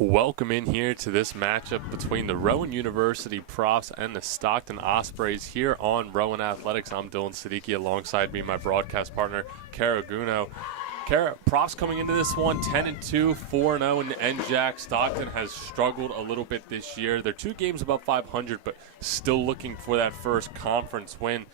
Welcome in here to this matchup between the Rowan University Profs and the Stockton Ospreys here on Rowan Athletics. I'm Dylan Siddiqui, alongside me, my broadcast partner, Kara Guno. Kara, Profs coming into this one 10-2, 4-0 in the NJAC. Stockton has struggled a little bit this year. They're 2 games above 500, but still looking for that first conference win.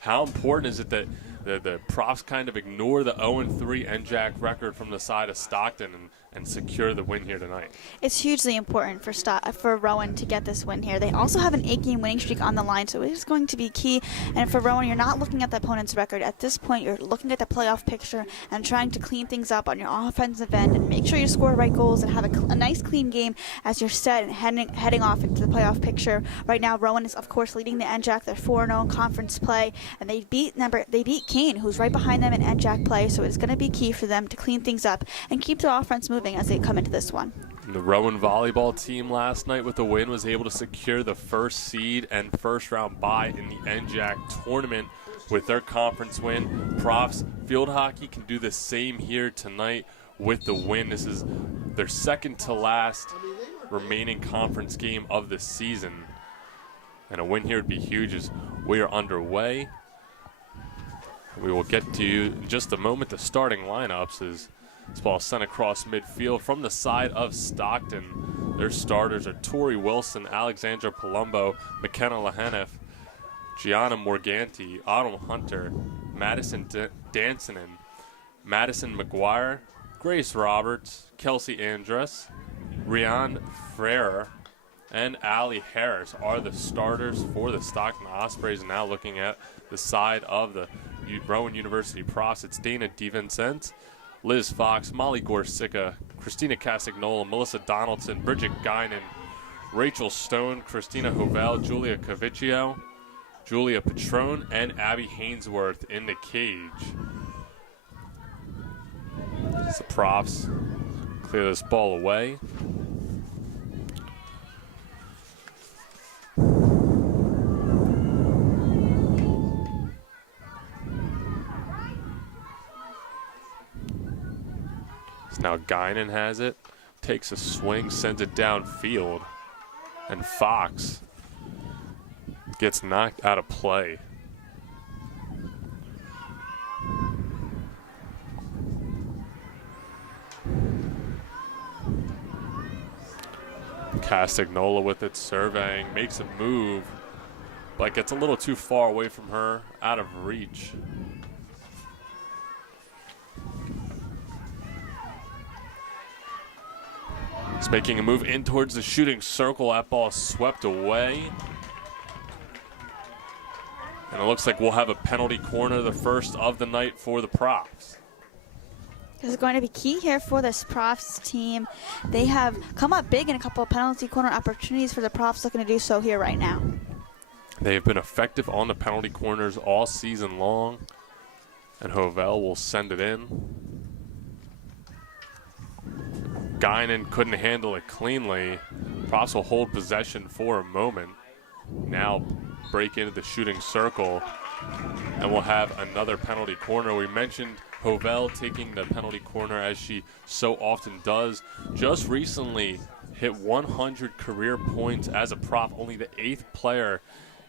How important is it that the Profs kind of ignore the 0-3 NJAC record from the side of Stockton and secure the win here tonight? It's hugely important for Rowan to get this win here. They also have an 8-game winning streak on the line, so it is going to be key. And for Rowan, you're not looking at the opponent's record. At this point, you're looking at the playoff picture and trying to clean things up on your offensive end and make sure you score right goals and have a nice, clean game as you're set and heading off into the playoff picture. Right now, Rowan is, of course, leading the NJAC. They're 4-0 in conference play, and they beat Keene, who's right behind them in NJAC play, so it's going to be key for them to clean things up and keep the offense moving as they come into this one. The Rowan volleyball team last night with the win was able to secure the first seed and first round bye in the NJAC tournament with their conference win. Profs field hockey can do the same here tonight with the win. This is their second to last remaining conference game of the season, and a win here would be huge as we are underway. We will get to you in just a moment. The starting lineups is this ball sent across midfield from the side of Stockton. Their starters are Tori Wilson, Alexandra Palumbo, McKenna Lahanef, Gianna Morganti, Autumn Hunter, Madison Dansonen, Madison McGuire, Grace Roberts, Kelsey Andrus, Rianne Frerer, and Allie Harris are the starters for the Stockton Ospreys. Now looking at the side of the Rowan University Profs, it's Dana DeVincent, Liz Fox, Molly Gorsica, Christina Casagnola, Melissa Donaldson, Bridget Guinan, Rachel Stone, Christina Hovell, Julia Caviccio, Julia Patrone, and Abby Hainsworth in the cage. As the Profs clear this ball away. Now Guinan has it, takes a swing, sends it downfield, and Fox gets knocked out of play. Castagnola with it, surveying, makes a move, but gets a little too far away from her, out of reach. It's making a move in towards the shooting circle. That ball swept away. And it looks like we'll have a penalty corner, the first of the night for the Profs. This is going to be key here for this Profs team. They have come up big in a couple of penalty corner opportunities for the Profs, looking to do so here right now. They have been effective on the penalty corners all season long. And Hovell will send it in. Guinan couldn't handle it cleanly. Profs will hold possession for a moment. Now break into the shooting circle, and we'll have another penalty corner. We mentioned Hovell taking the penalty corner, as she so often does. Just recently hit 100 career points as a Prof, only the 8th player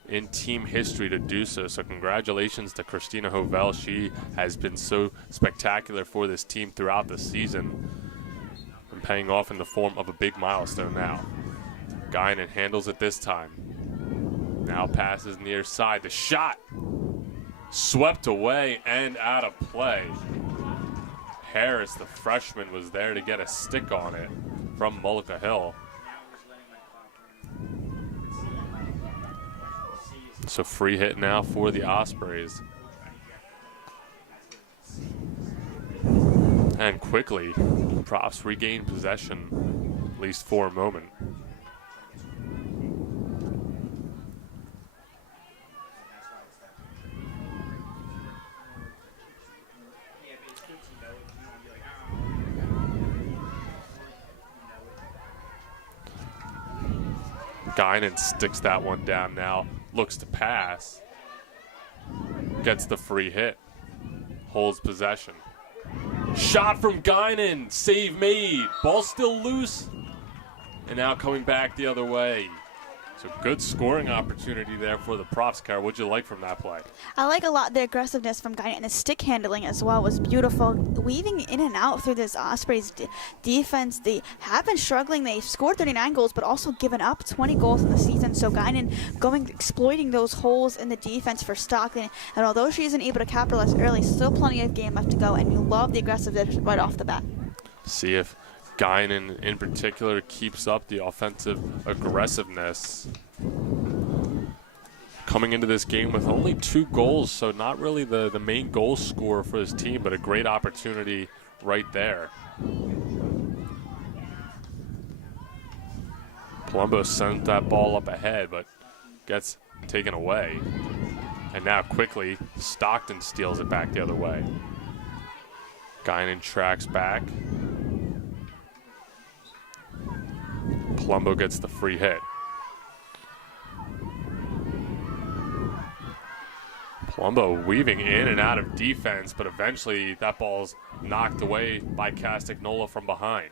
in team history to do so. So congratulations to Christina Hovell. She has been so spectacular for this team throughout the season, paying off in the form of a big milestone now. Guinan handles it this time. Now passes near side. The shot swept away and out of play. Harris, the freshman, was there to get a stick on it from Mullica Hill. So free hit now for the Ospreys. And quickly, Profs regain possession, at least for a moment. Guinan sticks that one down now, looks to pass, gets the free hit, holds possession. Shot from Guinan, save made, ball still loose, And now coming back the other way. So good scoring opportunity there for the Profs. Kara, what'd you like from that play? I like a lot the aggressiveness from Guy, and the stick handling as well was beautiful. Weaving in and out through this Ospreys defense. They have been struggling. They've scored 39 goals, but also given up 20 goals in the season. So Guinan exploiting those holes in the defense for Stockton. And although she isn't able to capitalize early, still plenty of game left to go. And you love the aggressiveness right off the bat. See if Guinan in particular keeps up the offensive aggressiveness. Coming into this game with only 2 goals, so not really the main goal scorer for this team, but a great opportunity right there. Palumbo sent that ball up ahead, but gets taken away. And now quickly, Stockton steals it back the other way. Guinan tracks back. Palumbo gets the free hit. Palumbo weaving in and out of defense, but eventually that ball's knocked away by Castagnola from behind.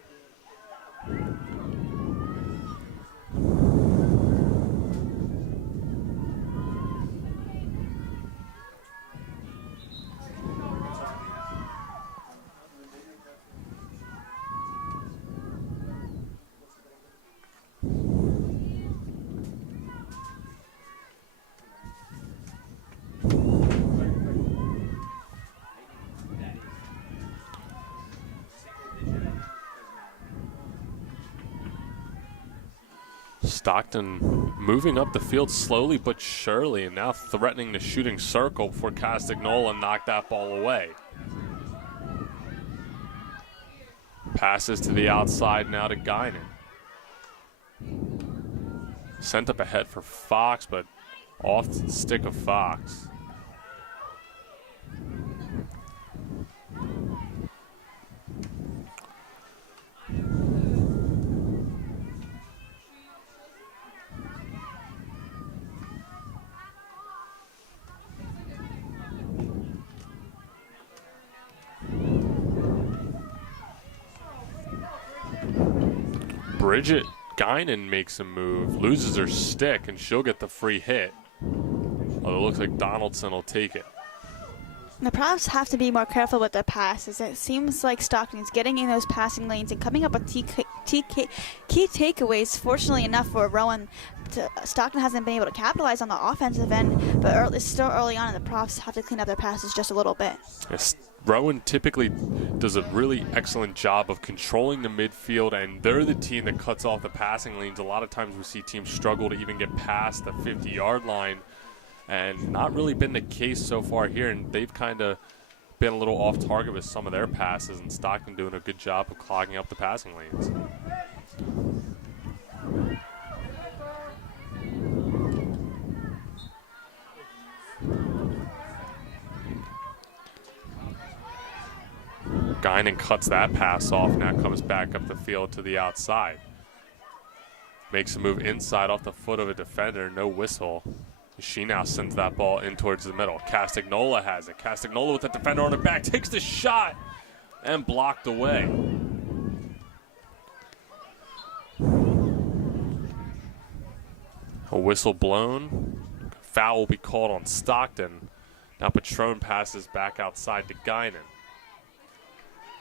Stockton moving up the field slowly but surely, and now threatening the shooting circle before Castagnola knocked that ball away. Passes to the outside now to Guinan. Sent up ahead for Fox, but off the stick of Fox. Bridget Guinan makes a move, loses her stick, and she'll get the free hit. Although it looks like Donaldson will take it. The Profs have to be more careful with their passes. It seems like Stockton's getting in those passing lanes and coming up with key takeaways. Fortunately enough for Rowan, Stockton hasn't been able to capitalize on the offensive end, but it's still early on, and the Profs have to clean up their passes just a little bit. Yes, Rowan typically does a really excellent job of controlling the midfield, and they're the team that cuts off the passing lanes. A lot of times we see teams struggle to even get past the 50-yard line, and not really been the case so far here, and they've kind of been a little off target with some of their passes, and Stockton doing a good job of clogging up the passing lanes. Guinan cuts that pass off, now comes back up the field to the outside. Makes a move inside off the foot of a defender, no whistle. She now sends that ball in towards the middle. Castagnola has it. Castagnola with the defender on her back, takes the shot and blocked away. A whistle blown. Foul will be called on Stockton. Now Patron passes back outside to Guinan.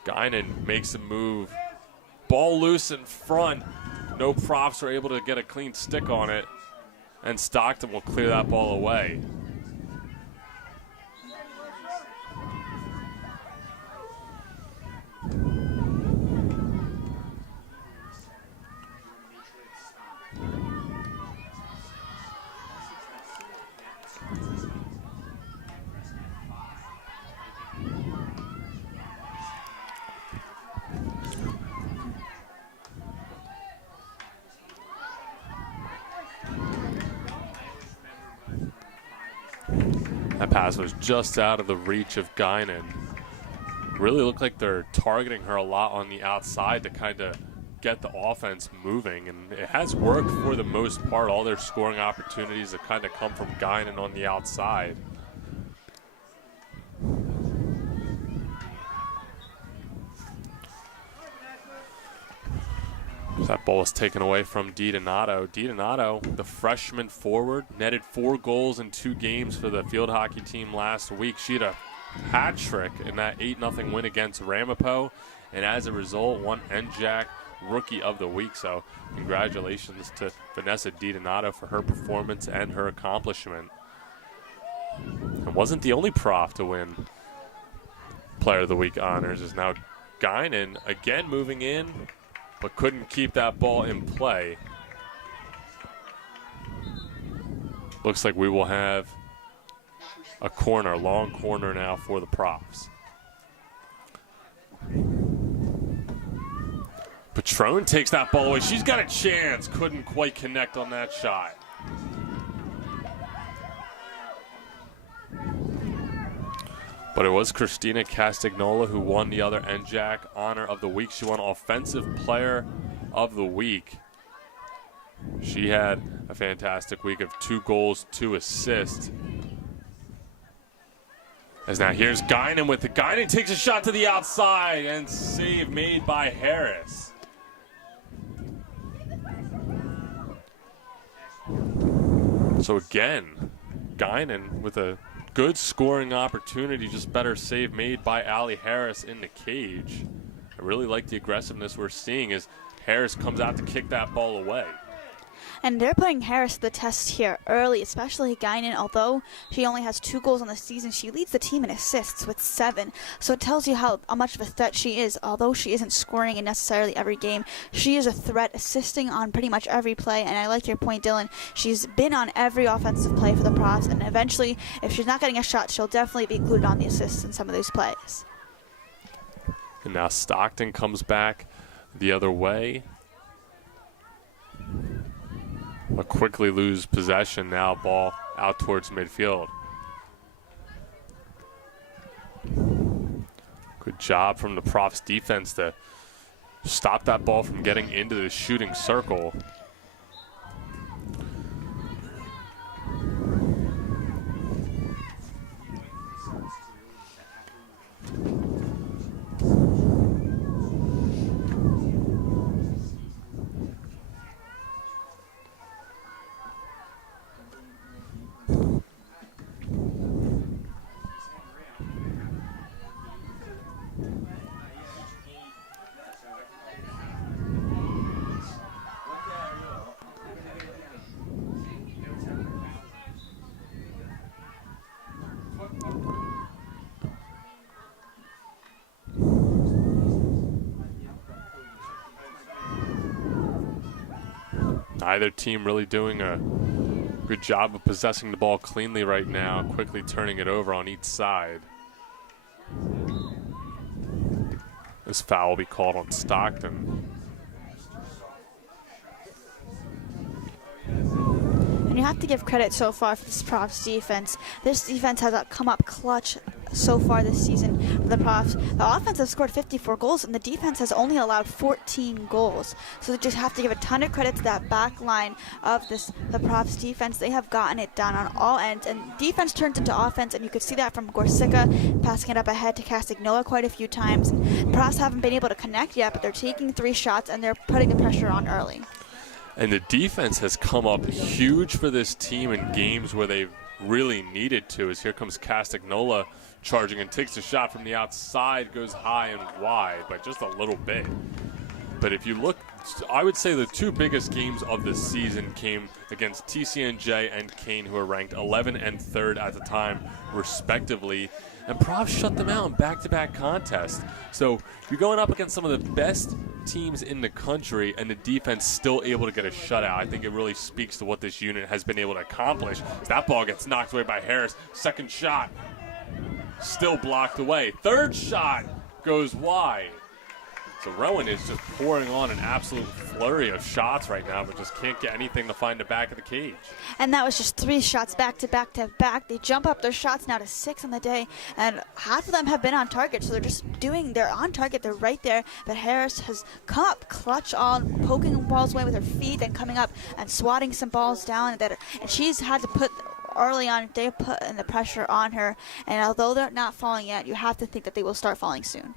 Guinan makes a move. Ball loose in front. No Profs are able to get a clean stick on it. And Stockton will clear that ball away. That pass was just out of the reach of Guinan. Really looked like they're targeting her a lot on the outside to kind of get the offense moving, and it has worked for the most part. All their scoring opportunities have kind of come from Guinan on the outside. That ball was taken away from DiDonato. DiDonato, the freshman forward, netted 4 goals in 2 games for the field hockey team last week. She had a hat trick in that 8-0 win against Ramapo, and as a result, won NJAC Rookie of the Week. So congratulations to Vanessa DiDonato for her performance and her accomplishment. And wasn't the only prof to win Player of the Week honors. Is now Guinan again moving in, but couldn't keep that ball in play. Looks like we will have a corner, long corner now for the profs. Patron takes that ball away. She's got a chance. Couldn't quite connect on that shot. But it was Christina Castagnola who won the other NJAC Honor of the Week. She won Offensive Player of the Week. She had a fantastic week of 2 goals, 2 assists. As now here's Guinan with it. Guinan takes a shot to the outside and save made by Harris. So again, Guinan with a good scoring opportunity, just better save made by Allie Harris in the cage. I really like the aggressiveness we're seeing as Harris comes out to kick that ball away. And they're putting Harris to the test here early, especially Guinan. Although she only has 2 goals on the season, she leads the team in assists with 7. So it tells you how much of a threat she is. Although she isn't scoring in necessarily every game, she is a threat, assisting on pretty much every play. And I like your point, Dylan. She's been on every offensive play for the Profs, and eventually, if she's not getting a shot, she'll definitely be included on the assists in some of these plays. And now Stockton comes back the other way. But quickly lose possession now, ball out towards midfield. Good job from the Profs defense to stop that ball from getting into the shooting circle. Neither team really doing a good job of possessing the ball cleanly right now, quickly turning it over on each side. This foul will be called on Stockton. And you have to give credit so far for this Profs defense. This defense has come up clutch so far this season for the Profs. The offense has scored 54 goals, and the defense has only allowed 14 goals. So they just have to give a ton of credit to that back line of the Profs defense. They have gotten it done on all ends, and defense turns into offense, and you could see that from Gorsica passing it up ahead to Castagnola quite a few times. And Profs haven't been able to connect yet, but they're taking 3 shots, and they're putting the pressure on early. And the defense has come up huge for this team in games where they really needed to, as here comes Castagnola charging and takes a shot from the outside, goes high and wide, but just a little bit. But if you look, I would say the 2 biggest games of the season came against TCNJ and Kane, who are ranked 11 and 3rd at the time, respectively. And Profs shut them out in back-to-back contests. So you're going up against some of the best teams in the country, and the defense still able to get a shutout. I think it really speaks to what this unit has been able to accomplish. That ball gets knocked away by Harris. Second shot, still blocked away. Third shot goes wide. So Rowan is just pouring on an absolute flurry of shots right now, but just can't get anything to find the back of the cage. And that was just 3 shots back to back to back. They jump up their shots now to 6 on the day, and half of them have been on target. So they're on target. They're right there. But Harris has come up clutch on, poking balls away with her feet, and coming up and swatting some balls down. And she's had to put early on. They put in the pressure on her, and although they're not falling yet, you have to think that they will start falling soon.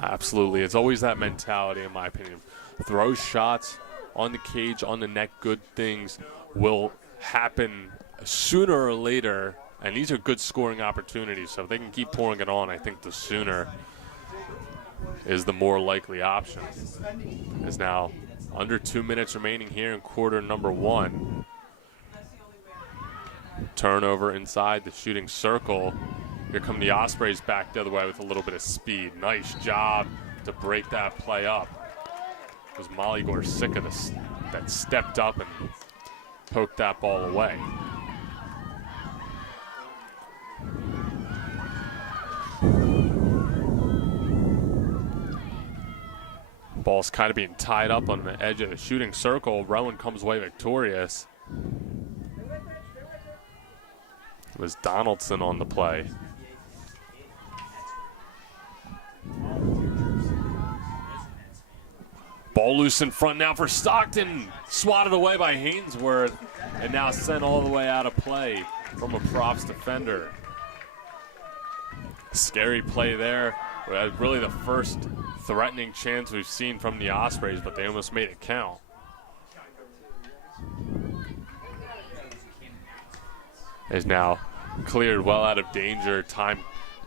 Absolutely. It's always that mentality, in my opinion. Throw shots on the cage, on the net, good things will happen sooner or later, and these are good scoring opportunities, so if they can keep pouring it on, I think the sooner is the more likely option. Is now under 2 minutes remaining here in quarter number 1. Turnover inside the shooting circle. Here come the Ospreys back the other way with a little bit of speed. Nice job to break that play up. Was Molly Gore sick of this that stepped up and poked that ball away. Ball's kind of being tied up on the edge of the shooting circle. Rowan comes away victorious. It was Donaldson on the play. Ball loose in front now for Stockton. Swatted away by Hainsworth and now sent all the way out of play from a props defender. Scary play there. Really the first threatening chance we've seen from the Ospreys, but they almost made it count. Is now cleared well out of danger. Time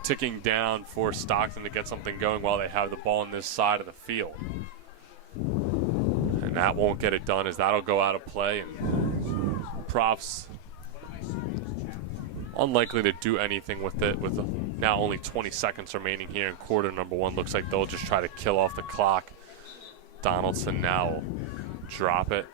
ticking down for Stockton to get something going while they have the ball on this side of the field. And that won't get it done, as that'll go out of play, and props unlikely to do anything with it with now only 20 seconds remaining here in quarter number 1. Looks like they'll just try to kill off the clock. Donaldson now will drop it.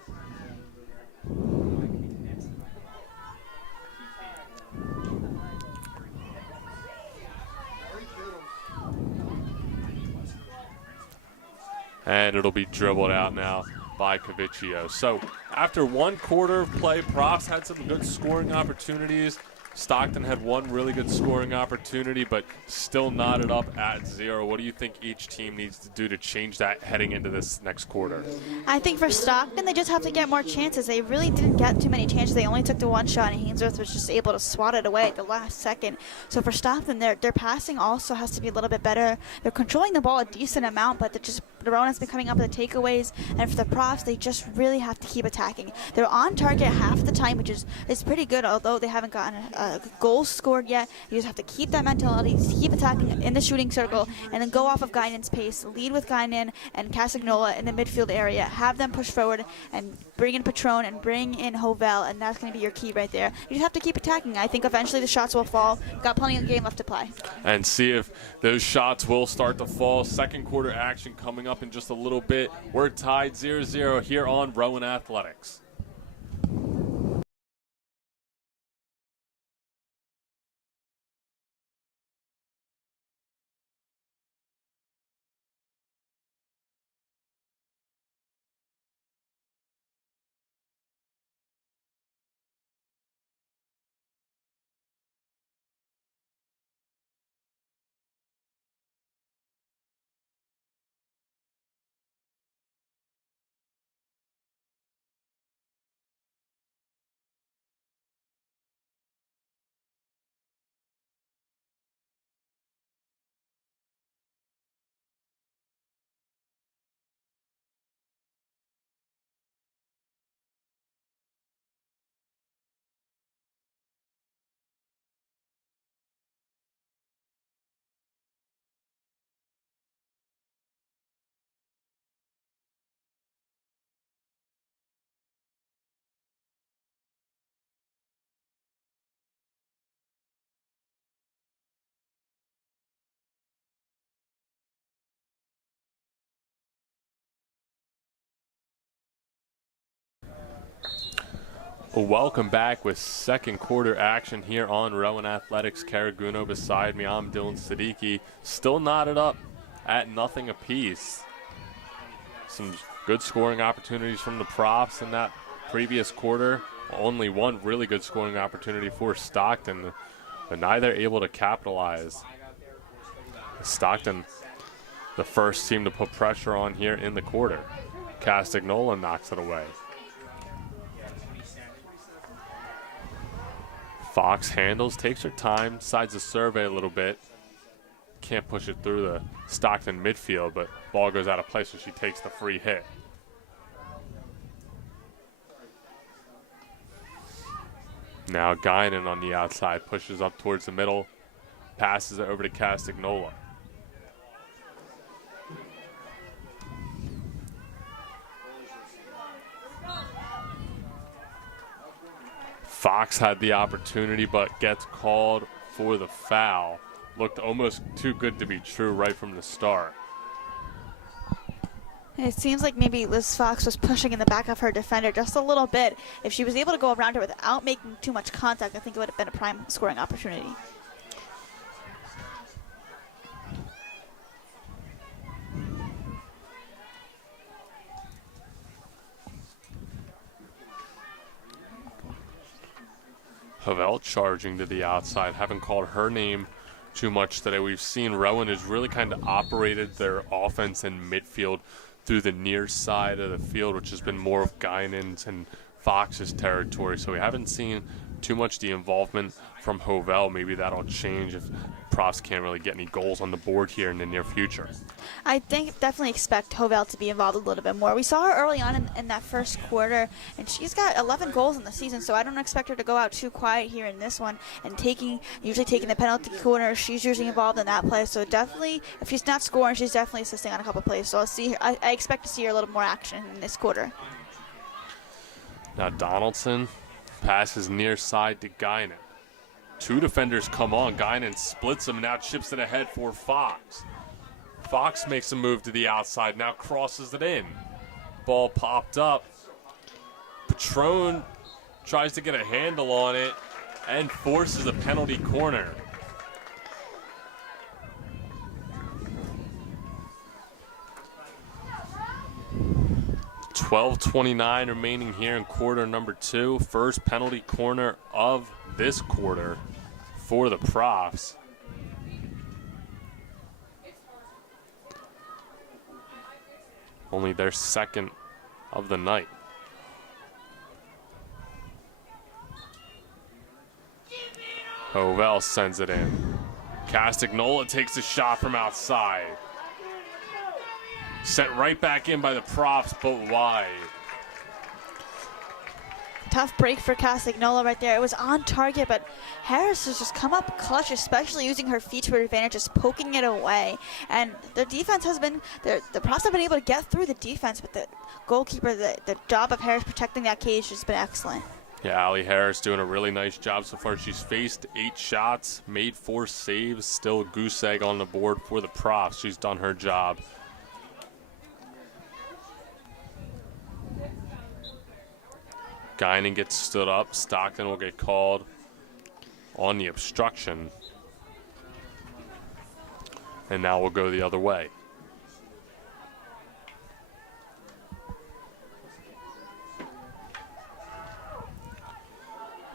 And it'll be dribbled out now by Caviccio. So after 1 quarter of play, props had some good scoring opportunities. Stockton had one really good scoring opportunity, but still knotted up at 0. What do you think each team needs to do to change that heading into this next quarter? I think for Stockton, they just have to get more chances. They really didn't get too many chances. They only took the 1 shot, and Hainsworth was just able to swat it away at the last second. So for Stockton, their passing also has to be a little bit better. They're controlling the ball a decent amount, but the Rowan has been coming up with the takeaways. And for the props, they just really have to keep attacking. They're on target half the time, which is pretty good, although they haven't gotten a goal scored yet. You just have to keep that mentality, keep attacking in the shooting circle, and then go off of Guinan's pace. Lead with Guinan and Casagnola in the midfield area. Have them push forward and bring in Patron and bring in Hovell, and that's going to be your key right there. You just have to keep attacking. I think eventually the shots will fall. Got plenty of game left to play. And see if those shots will start to fall. Second quarter action coming up in just a little bit. We're tied 0-0 here on Rowan Athletics. Welcome back with second quarter action here on Rowan Athletics. Caraguno beside me. I'm Dylan Siddiqui. Still knotted up at nothing apiece. Some good scoring opportunities from the props in that previous quarter. Only one really good scoring opportunity for Stockton, but neither able to capitalize. Stockton, the first team to put pressure on here in the quarter. Castagnola knocks it away. Fox handles, takes her time, decides to survey a little bit. can't push it through the Stockton midfield, but ball goes out of play, so she takes the free hit. Now Guinan on the outside pushes up towards the middle, passes it over to Castagnola. Fox had the opportunity but gets called for the foul. Looked almost too good to be true right from the start. It seems like maybe Liz Fox was pushing in the back of her defender just a little bit. If she was able to go around her without making too much contact, I think it would have been a prime scoring opportunity. Havel charging to the outside. Haven't called her name too much today. We've seen Rowan has really kind of operated their offense in midfield through the near side of the field, which has been more of Guinan's and Fox's territory. So we haven't seen too much the involvement from Havel. Maybe that'll change if Profs can't really get any goals on the board here in the near future. I think definitely expect Havel to be involved a little bit more. We saw her early on in that first quarter, and she's got 11 goals in the season, so I don't expect her to go out too quiet here in this one. And usually taking the penalty corner, she's usually involved in that play. So definitely, if she's not scoring, she's definitely assisting on a couple plays. So I expect to see her a little more action in this quarter. Now Donaldson passes near side to Guinan. Two defenders come on. Guinan splits them, now chips it ahead for Fox. Fox makes a move to the outside, now crosses it in. Ball popped up. Patron tries to get a handle on it and forces a penalty corner. .12:29 remaining here in quarter number 2. First penalty corner of this quarter for the Profs. Only their second of the night. Havel sends it in. Castagnola takes a shot from outside. Sent right back in by the Profs, but wide. Tough break for Castagnola right there. It was on target, but Harris has just come up clutch, especially using her feet to her advantage, just poking it away. And the defense has been, the Profs have been able to get through the defense, but the goalkeeper, the job of Harris protecting that cage has been excellent. Yeah, Allie Harris doing a really nice job so far. She's faced 8 shots, made 4 saves, still a goose egg on the board for the Profs. She's done her job. Guinan gets stood up. Stockton will get called on the obstruction. And now we'll go the other way.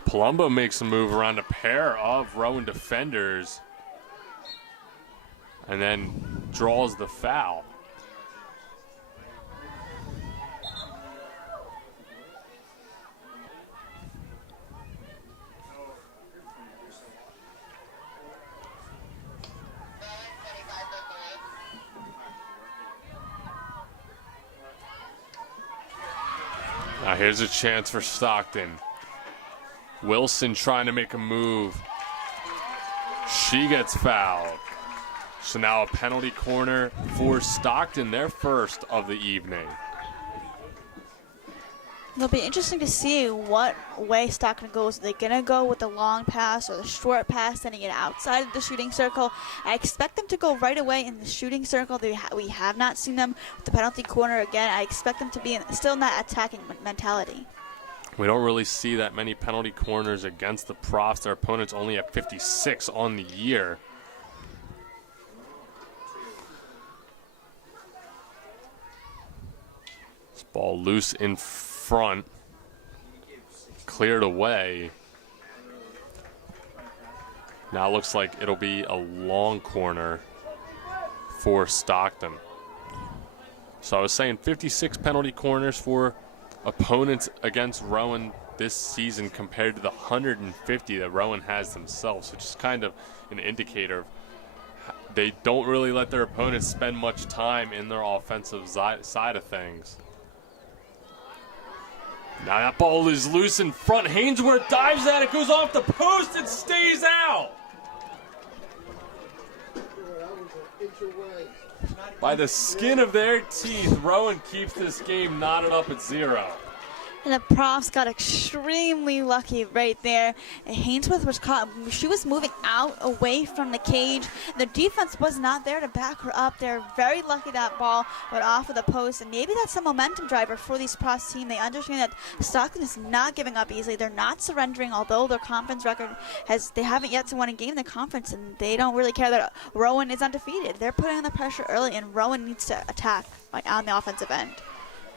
Palumbo makes a move around a pair of Rowan defenders and then draws the foul. Now here's a chance for Stockton. Wilson trying to make a move. She gets fouled. So now a penalty corner for Stockton, their first of the evening. It'll be interesting to see what way Stockton goes. Are they going to go with the long pass or the short pass, sending it outside of the shooting circle? I expect them to go right away in the shooting circle. We have not seen them with the penalty corner again. I expect them to be still in that attacking mentality. We don't really see that many penalty corners against the Profs. Their opponents only have 56 on the year. This ball loose in front. Cleared away. Now looks like it'll be a long corner for Stockton. So I was saying 56 penalty corners for opponents against Rowan this season compared to the 150 that Rowan has themselves, which is kind of an indicator of they don't really let their opponents spend much time in their offensive side of things. Now that ball is loose in front. Hainsworth dives at it, goes off the post, and stays out. By the skin of their teeth, Rowan keeps this game knotted up at 0. And the Profs got extremely lucky right there. And Hainsworth was caught. She was moving out away from the cage. The defense was not there to back her up. They're very lucky that ball went off of the post. And maybe that's a momentum driver for these Profs team. They understand that Stockton is not giving up easily. They're not surrendering, although their conference record they haven't yet won a game in the conference, and they don't really care that Rowan is undefeated. They're putting on the pressure early, and Rowan needs to attack on the offensive end.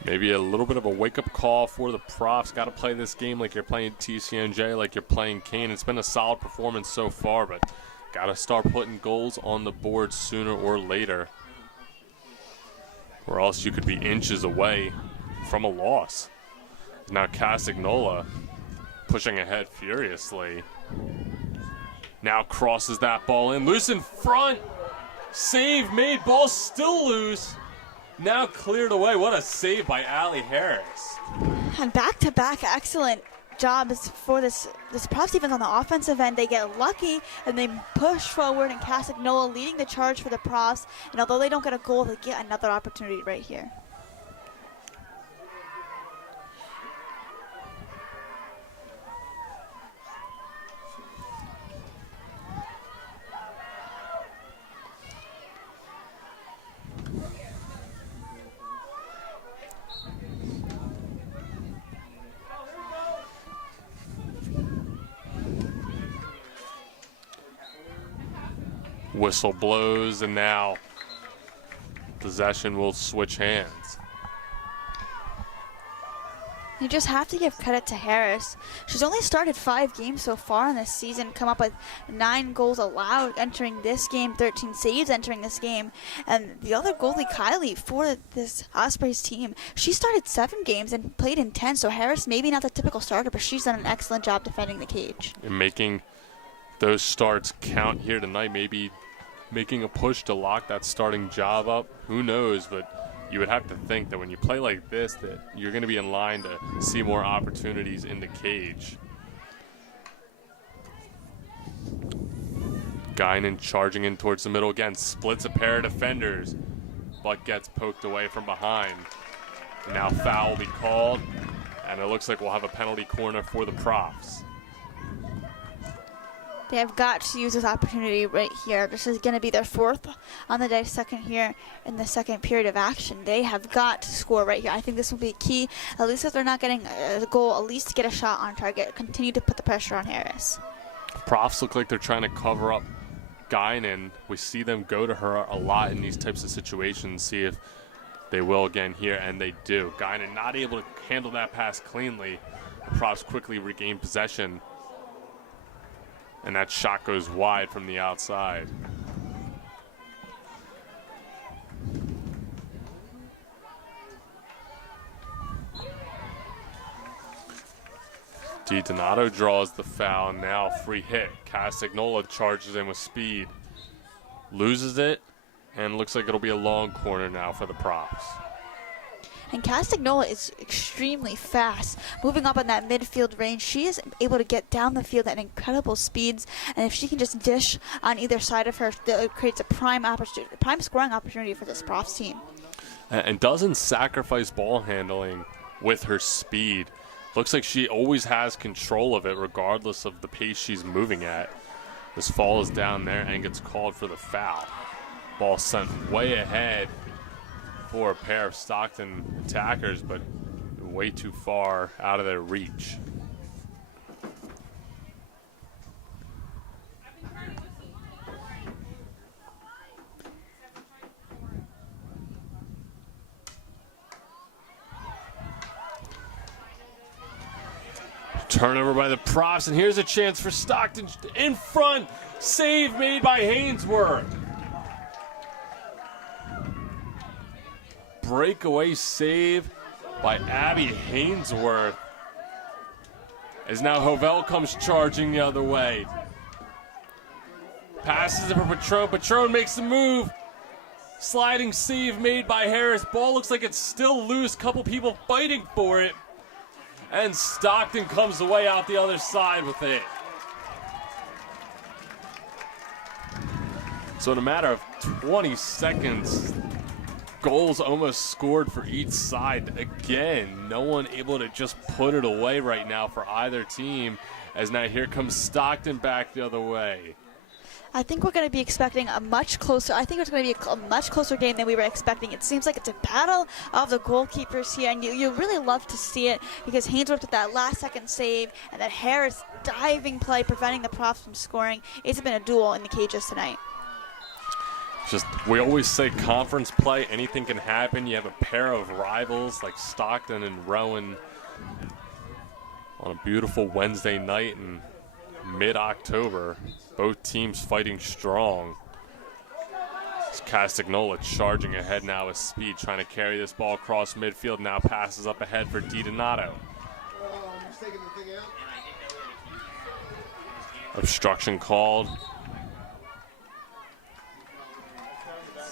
Maybe a little bit of a wake-up call for the Profs. Got to play this game like you're playing TCNJ, like you're playing Kane. It's been a solid performance so far, but got to start putting goals on the board sooner or later, or else you could be inches away from a loss. Now Castagnola pushing ahead furiously. Now crosses that ball in. Loose in front. Save made. Ball still loose. Now cleared away. What a save by Allie Harris. And back-to-back excellent jobs for this Profs defense on the offensive end. They get lucky and they push forward, and Castagnola leading the charge for the Profs. And although they don't get a goal, they get another opportunity right here. Whistle blows, and now possession will switch hands. You just have to give credit to Harris. She's only started 5 games so far in this season, come up with 9 goals allowed entering this game, 13 saves entering this game. And the other goalie, Kylie, for this Ospreys team, she started 7 games and played in 10, so Harris maybe not the typical starter, but she's done an excellent job defending the cage. And making those starts count here tonight, maybe making a push to lock that starting job up. Who knows, but you would have to think that when you play like this, that you're going to be in line to see more opportunities in the cage. Guinan charging in towards the middle again, splits a pair of defenders, but gets poked away from behind. And now foul will be called, and it looks like we'll have a penalty corner for the Profs. They have got to use this opportunity right here. This is going to be their 4th on the day, second here in the second period of action. They have got to score right here. I think this will be key, at least if they're not getting a goal, at least to get a shot on target. Continue to put the pressure on Harris. Profs look like they're trying to cover up Guinan. We see them go to her a lot in these types of situations, see if they will again here, and they do. Guinan not able to handle that pass cleanly. The Profs quickly regain possession, and that shot goes wide from the outside. DiDonato draws the foul, and now free hit. Castagnola charges in with speed, loses it, and looks like it'll be a long corner now for the Profs. And Castagnola is extremely fast, moving up on that midfield range. She is able to get down the field at incredible speeds, and if she can just dish on either side of her, it creates a prime scoring opportunity for this Profs team. And doesn't sacrifice ball handling with her speed. Looks like she always has control of it regardless of the pace she's moving at. This falls down there and gets called for the foul. Ball sent way ahead for a pair of Stockton attackers, but way too far out of their reach. Turnover by the Profs, and here's a chance for Stockton in front. Save made by Hainsworth. Breakaway save by Abby Hainsworth. As now Hovell comes charging the other way. Passes it for Patron. Patron makes the move. Sliding save made by Harris. Ball looks like it's still loose. Couple people fighting for it. And Stockton comes away out the other side with it. So in a matter of 20 seconds, goals almost scored for each side. Again, no one able to just put it away right now for either team. As now here comes Stockton back the other way. I think we're going to be expecting a much closer. I think it's going to be a much closer game than we were expecting. It seems like it's a battle of the goalkeepers here, and you really love to see it because Hainsworth with that last-second save and that Harris diving play preventing the Profs from scoring. It's been a duel in the cages tonight. Just, we always say conference play, anything can happen. You have a pair of rivals like Stockton and Rowan on a beautiful Wednesday night in mid-October. Both teams fighting strong. It's Castagnola charging ahead now with speed, trying to carry this ball across midfield. Now passes up ahead for DiDonato. Obstruction called.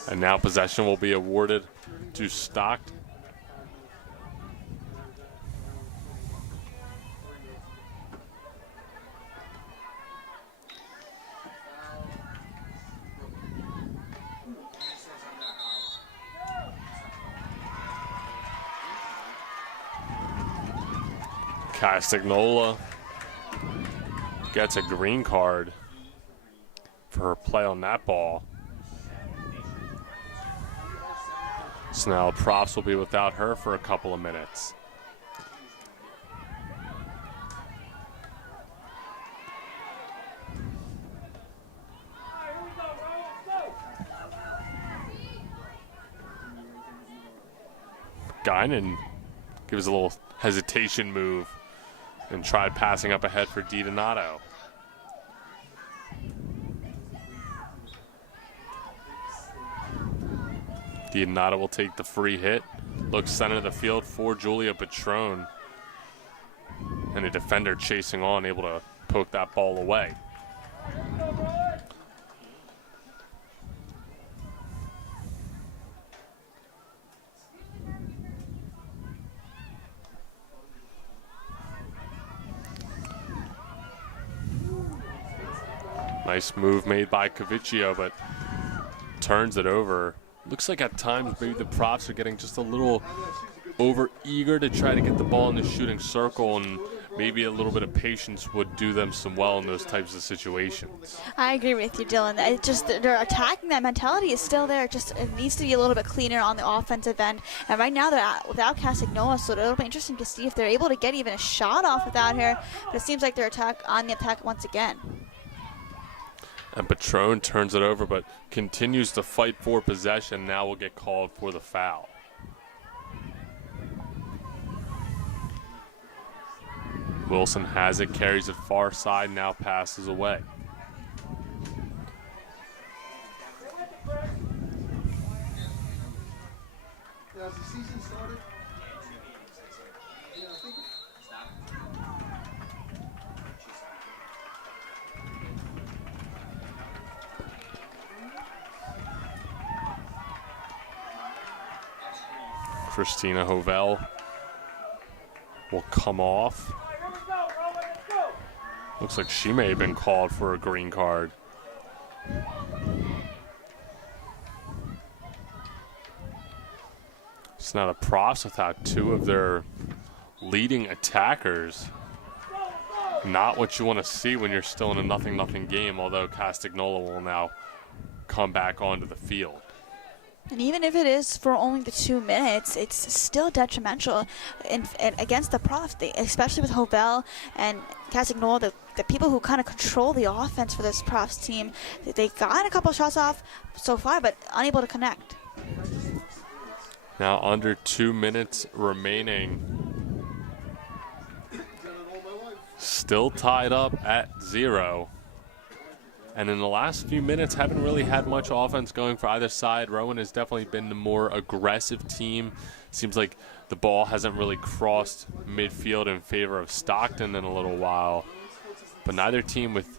And now possession will be awarded to Stockton. Castagnola gets a green card for her play on that ball. So now Profs will be without her for a couple of minutes. Guinan gives a little hesitation move and tried passing up ahead for DiDonato. DiDonato will take the free hit. Looks center of the field for Julia Patron. And a defender chasing on, able to poke that ball away. Nice move made by Cavicchio, but turns it over. Looks like at times maybe the Profs are getting just a little over eager to try to get the ball in the shooting circle, and maybe a little bit of patience would do them some well in those types of situations. I agree with you, Dylan. It just they're attacking. That mentality is still there. Just it needs to be a little bit cleaner on the offensive end. And right now they're without Castagnola, so it'll be interesting to see if they're able to get even a shot off without her. But it seems like they're on the attack once again. And Patron turns it over, but continues to fight for possession. Now will get called for the foul. Wilson has it, carries it far side, now passes away. Has the season started? Yeah, I think Christina Hovell will come off. Looks like she may have been called for a green card. It's not a Profs without two of their leading attackers. Not what you want to see when you're still in a 0-0 game, although Castagnola will now come back onto the field. And even if it is for only the 2 minutes, it's still detrimental against the Profs, especially with Hovell and Castagnola, the people who kind of control the offense for this Profs team. They got a couple shots off so far, but unable to connect. Now under 2 minutes remaining. Still tied up at 0. And in the last few minutes, haven't really had much offense going for either side. Rowan has definitely been the more aggressive team. Seems like the ball hasn't really crossed midfield in favor of Stockton in a little while. But neither team with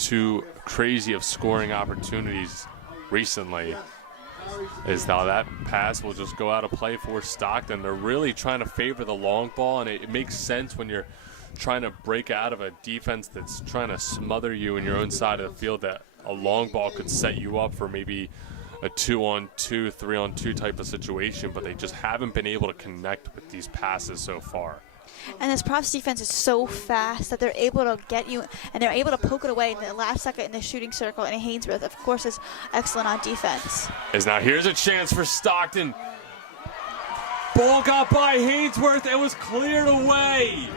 too crazy of scoring opportunities recently. Is now that pass will just go out of play for Stockton. They're really trying to favor the long ball, and it makes sense when you're trying to break out of a defense that's trying to smother you in your own side of the field, that a long ball could set you up for maybe a 2-on-2, 3-on-2 type of situation, but they just haven't been able to connect with these passes so far. And this Profs defense is so fast that they're able to get you, and they're able to poke it away in the last second in the shooting circle. And Hainsworth, of course, is excellent on defense. As now here's a chance for Stockton. Ball got by Hainsworth. It was cleared away.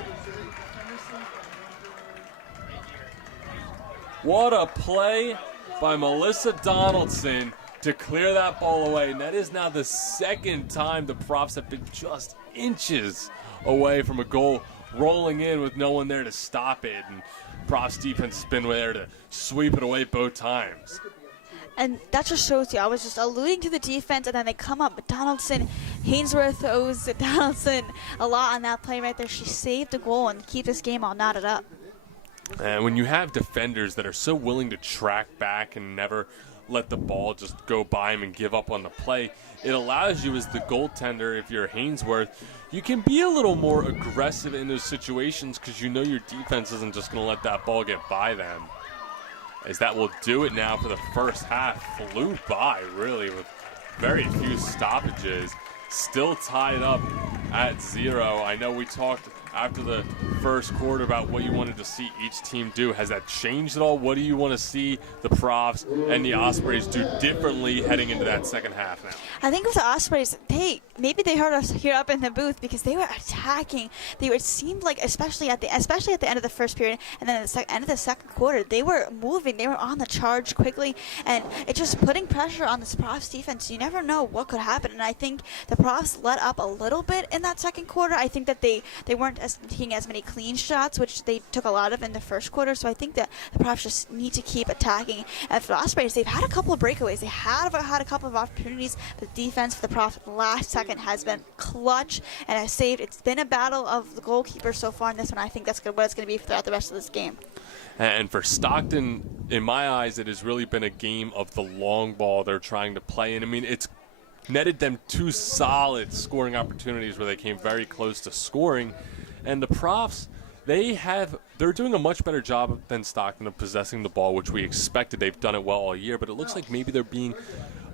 What a play by Melissa Donaldson to clear that ball away. And that is now the second time the Profs have been just inches away from a goal, rolling in with no one there to stop it. And Profs defense has been there to sweep it away both times. And that just shows you, I was just alluding to the defense, and then they come up. Donaldson, Hainsworth owes Donaldson a lot on that play right there. She saved the goal and keep this game all knotted up. And when you have defenders that are so willing to track back and never let the ball just go by them and give up on the play, it allows you as the goaltender, if you're Hainsworth, you can be a little more aggressive in those situations because you know your defense isn't just going to let that ball get by them. As that will do it now for the first half. Flew by, really, with very few stoppages. Still tied up at 0. I know we talked after the first quarter about what you wanted to see each team do. Has that changed at all? What do you want to see the Profs and the Ospreys do differently heading into that second half now? I think with the Ospreys, maybe they heard us here up in the booth because they were attacking. It seemed like, especially at the end of the first period and then at the end of the second quarter, they were moving. They were on the charge quickly, and it's just putting pressure on this Profs defense. You never know what could happen, and I think the Profs let up a little bit in that second quarter. I think that they weren't taking as many clean shots, which they took a lot of in the first quarter. So I think that the Profs just need to keep attacking. And for the Ospreys, they've had a couple of breakaways. They have had a couple of opportunities. The defense for the Profs last second has been clutch and has saved. It's been a battle of the goalkeeper so far in this one. I think that's what it's going to be throughout the rest of this game. And for Stockton, in my eyes, it has really been a game of the long ball they're trying to play. And I mean, it's netted them 2 solid scoring opportunities where they came very close to scoring. And the Profs, they're doing a much better job than Stockton of possessing the ball, which we expected. They've done it well all year, but it looks like maybe they're being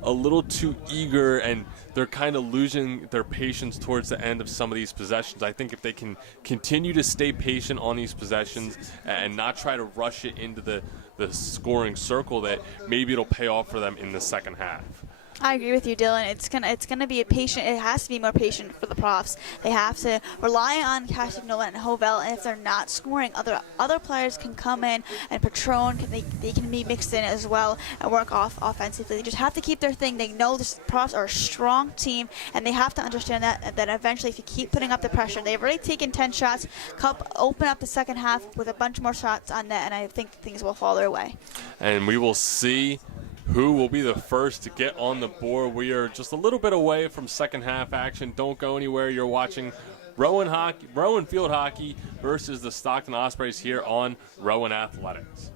a little too eager and they're kind of losing their patience towards the end of some of these possessions. I think if they can continue to stay patient on these possessions and not try to rush it into the scoring circle, that maybe it'll pay off for them in the second half. I agree with you, Dylan. It's gonna be a patient. It has to be more patient for the Profs. They have to rely on Castagnola and Hovell, and if they're not scoring, other players can come in, and Patron they can be mixed in as well and work off offensively. They just have to keep their thing. They know the Profs are a strong team, and they have to understand that eventually, if you keep putting up the pressure, they've already taken 10 shots. Open up the second half with a bunch more shots on net, and I think things will fall their way. And we will see who will be the first to get on the board. We are just a little bit away from second half action. Don't go anywhere. You're watching Rowan Field Hockey versus the Stockton Ospreys here on Rowan Athletics.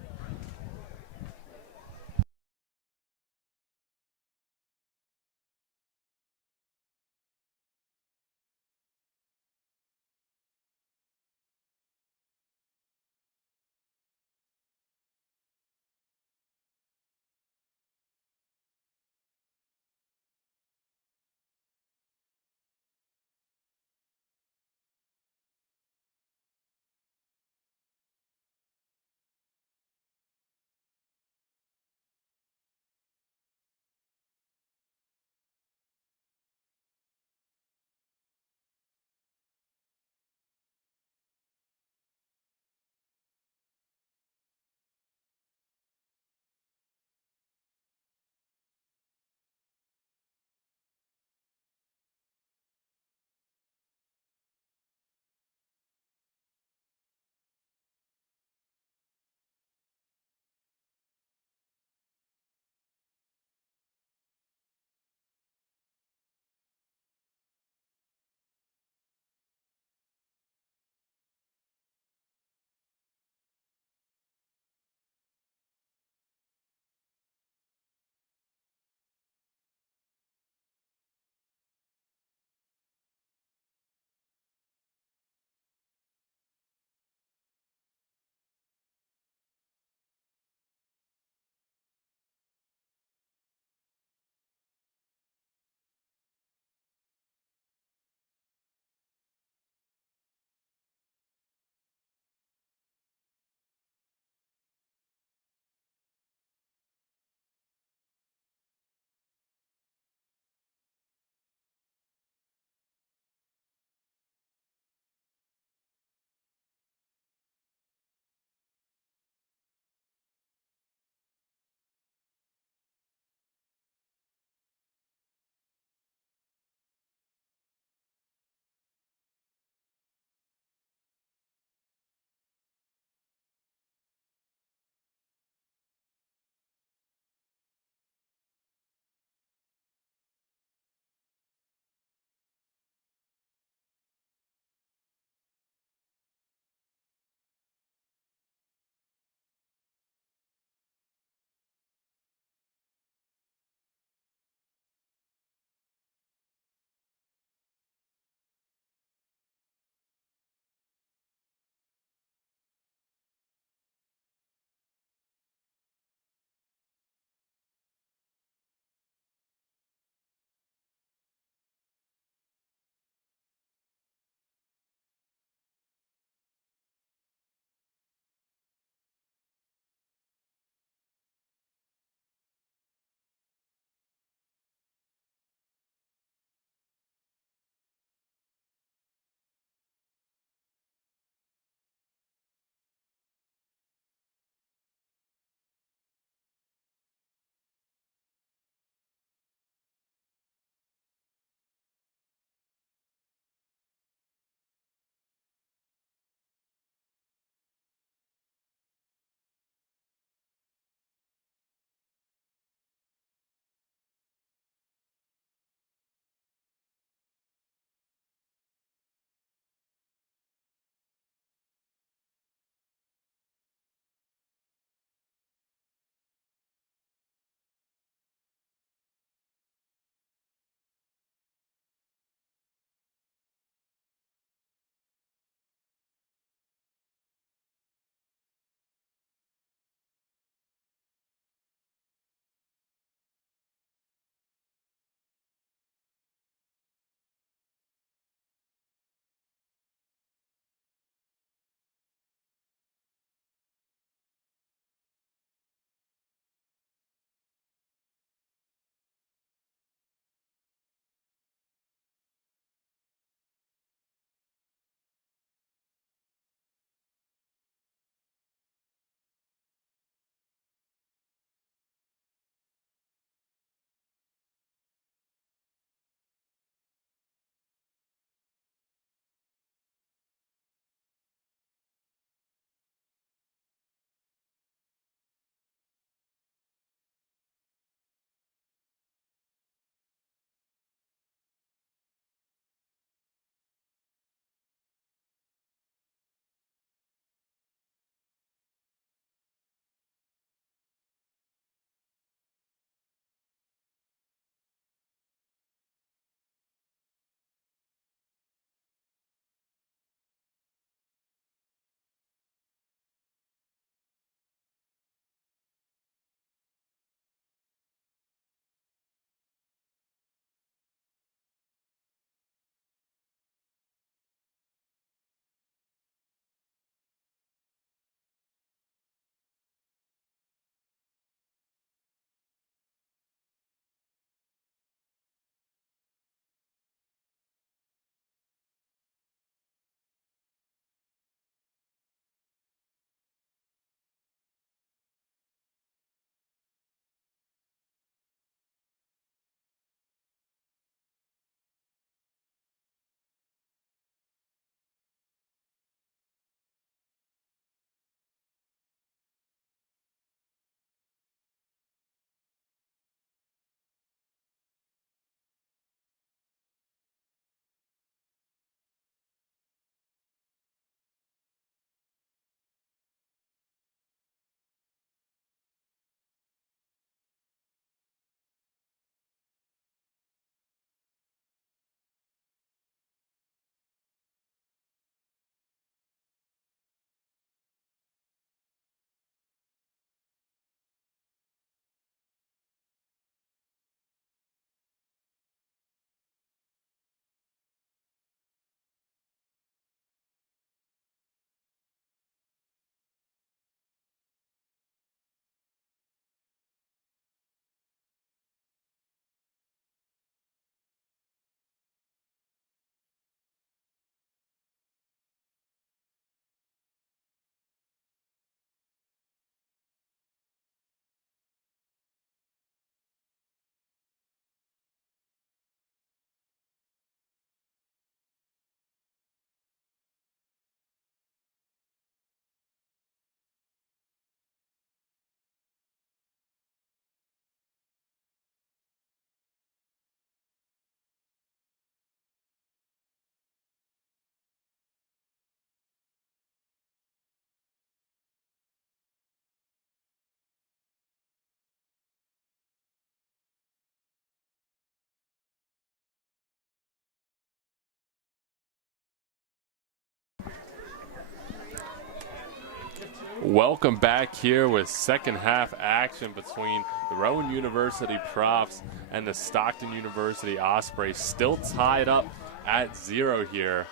Welcome back here with second half action between the Rowan University Profs and the Stockton University Ospreys. Still tied up at 0 here.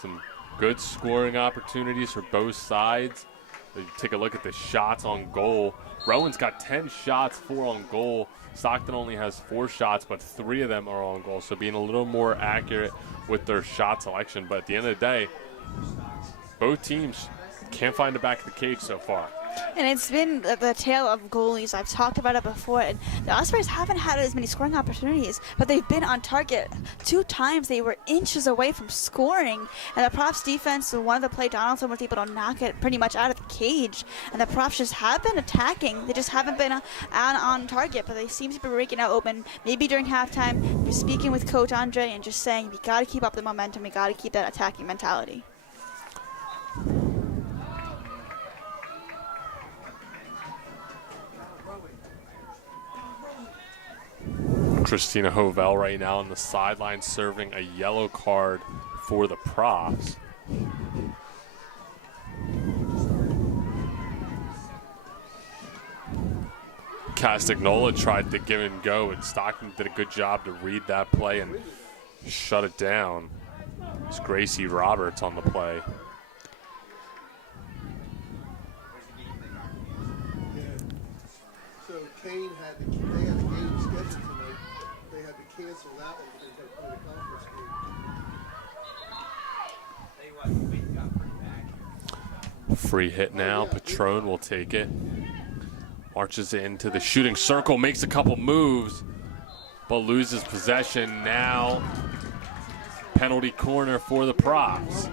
Some good scoring opportunities for both sides. Take a look at the shots on goal. Rowan's got 10 shots, 4 on goal. Stockton only has 4 shots, but 3 of them are on goal, so being a little more accurate with their shot selection. But at the end of the day, both teams can't find the back of the cage so far. And it's been the tale of goalies. I've talked about it before. And the Ospreys haven't had as many scoring opportunities, but they've been on target. 2 times they were inches away from scoring. And the Profs defense, one of the play, Donaldson was able to knock it pretty much out of the cage. And the Profs just have been attacking. They just haven't been on target, but they seem to be breaking out open. Maybe during halftime, we're speaking with Coach Andre and just saying, we got to keep up the momentum. We got to keep that attacking mentality. Christina Hovell right now on the sideline serving a yellow card for the Profs. Castagnola tried to give and go, and Stockton did a good job to read that play and shut it down. It's Gracie Roberts on the play. So Kane they had the game scheduled tonight. They had to cancel that one because they played a conference game. Free hit now. Patron will take it. Marches into the shooting circle, makes a couple moves, but loses possession now. Penalty corner for the Profs.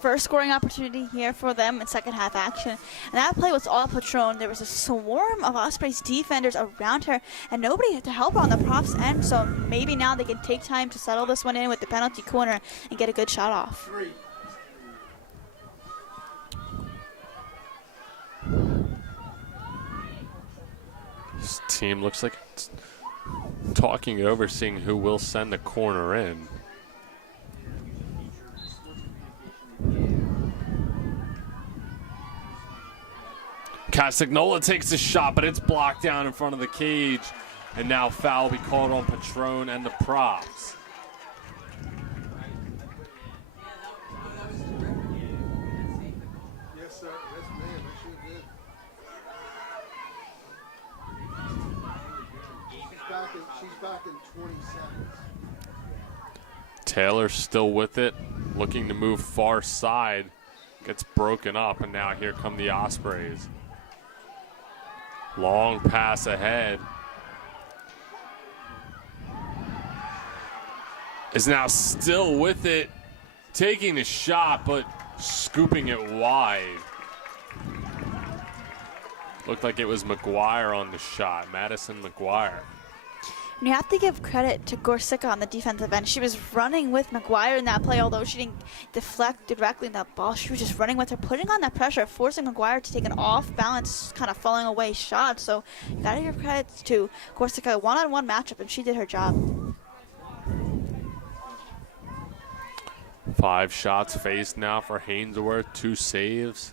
First scoring opportunity here for them in second half action. And that play was all Patron. There was a swarm of Ospreys defenders around her and nobody to help her on the Profs end. So maybe now they can take time to settle this one in with the penalty corner and get a good shot off. This team looks like it's talking it over, seeing who will send the corner in. Castagnola takes a shot, but it's blocked down in front of the cage. And now foul will be called on Patron and the Profs. Yes, sir. Yes, ma'am. That sure did. She's back in 20 seconds. Taylor still with it, looking to move far side. Gets broken up, and now here come the Ospreys. Long pass ahead. Is now still with it, taking the shot, but scooping it wide. Looked like it was McGuire on the shot, Madison McGuire. And you have to give credit to Gorsica on the defensive end. She was running with McGuire in that play, although she didn't deflect directly in that ball. She was just running with her, putting on that pressure, forcing McGuire to take an off-balance, kind of falling away shot. So you got to give credit to Gorsica. One-on-one matchup, and she did her job. 5 shots faced now for Hainsworth, 2 saves.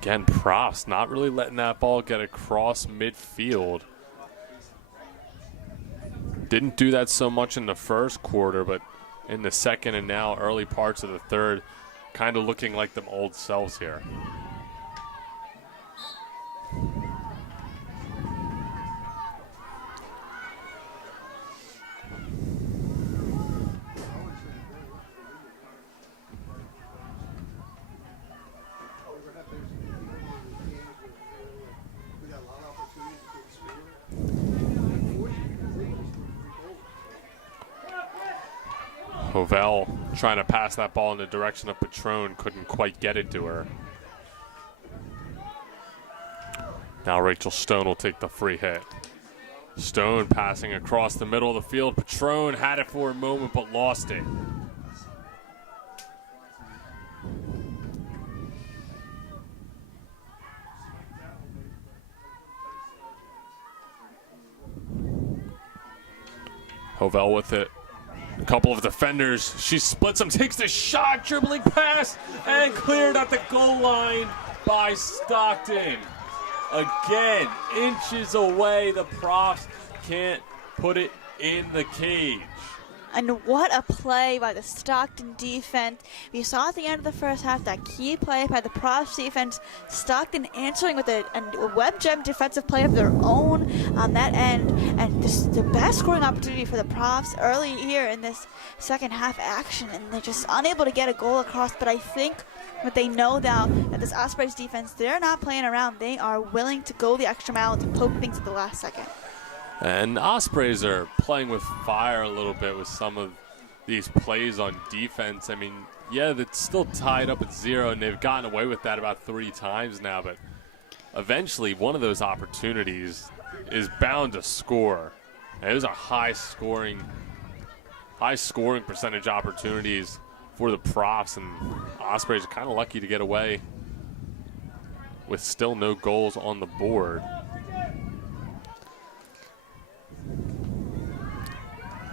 Again, Profs not really letting that ball get across midfield. Didn't do that so much in the first quarter, but in the second and now early parts of the third, kind of looking like them old selves here. Hovell trying to pass that ball in the direction of Patron, couldn't quite get it to her. Now Rachel Stone will take the free hit. Stone passing across the middle of the field. Patron had it for a moment but lost it. Hovell with it. A couple of defenders. She splits them, takes the shot, dribbling pass, and cleared at the goal line by Stockton. Again, inches away. The Profs can't put it in the cage. And what a play by the Stockton defense. We saw at the end of the first half that key play by the Profs defense. Stockton answering with a web gem defensive play of their own on that end. And this is the best scoring opportunity for the Profs early here in this second half action. And they're just unable to get a goal across. But I think what they know now that this Ospreys defense, they're not playing around. They are willing to go the extra mile and to poke things at the last second. And Ospreys are playing with fire a little bit with some of these plays on defense. I mean, yeah, it's still tied up at 0, and they've gotten away with that about 3 times now. But eventually, one of those opportunities is bound to score. And those are high scoring percentage opportunities for the Profs, and Ospreys are kind of lucky to get away with still no goals on the board.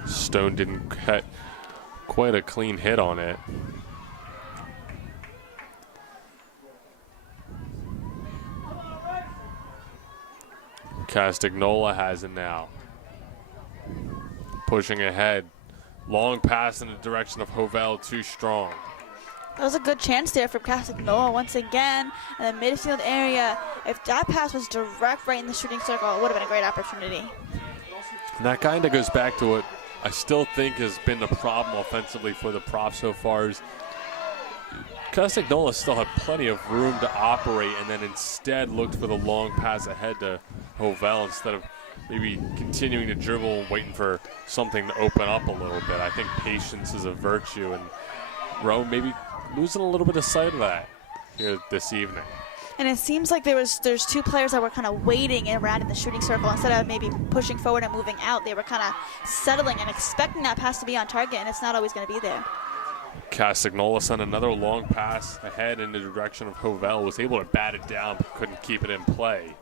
Stone didn't get quite a clean hit on it. Castagnola has it now. Pushing ahead. Long pass in the direction of Hovell, too strong. That was a good chance there for Castagnola once again in the midfield area. If that pass was direct right in the shooting circle, it would have been a great opportunity. And that kind of goes back to what I still think has been the problem offensively for the Profs so far. Is Castagnola still had plenty of room to operate and then instead looked for the long pass ahead to Hovell instead of maybe continuing to dribble and waiting for something to open up a little bit. I think patience is a virtue, and Rowan maybe losing a little bit of sight of that here this evening. And it seems like there's 2 players that were kind of waiting around in the shooting circle instead of maybe pushing forward and moving out. They were kind of settling and expecting that pass to be on target, and it's not always going to be there. Castagnola sent another long pass ahead in the direction of Hovell, was able to bat it down but couldn't keep it in play.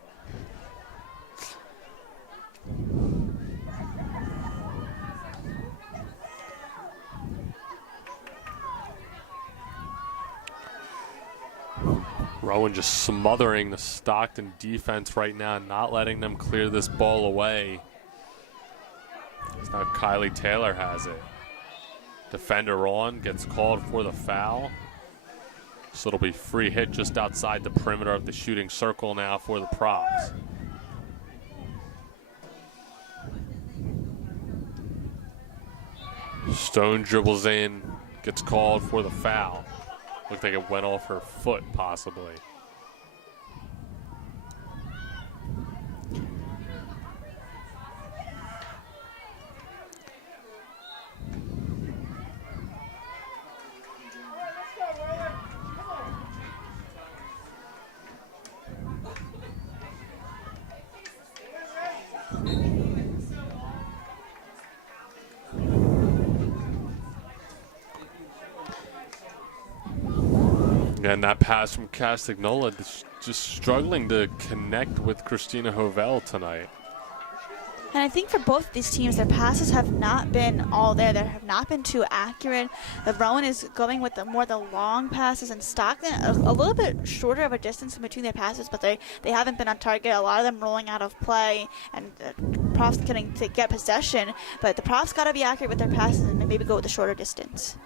Rowan just smothering the Stockton defense right now, not letting them clear this ball away. It's now Kylie Taylor has it. Defender on, gets called for the foul. So it'll be free hit just outside the perimeter of the shooting circle now for the Profs. Stone dribbles in, gets called for the foul. Looked like it went off her foot, possibly. And that pass from Castagnola just struggling to connect with Christina Hovell tonight. And I think for both these teams, their passes have not been all there. They have not been too accurate. Rowan is going with the long passes, and Stockton a little bit shorter of a distance in between their passes, but they haven't been on target. A lot of them rolling out of play, and Profs getting to get possession. But the Profs got to be accurate with their passes and maybe go with the shorter distance.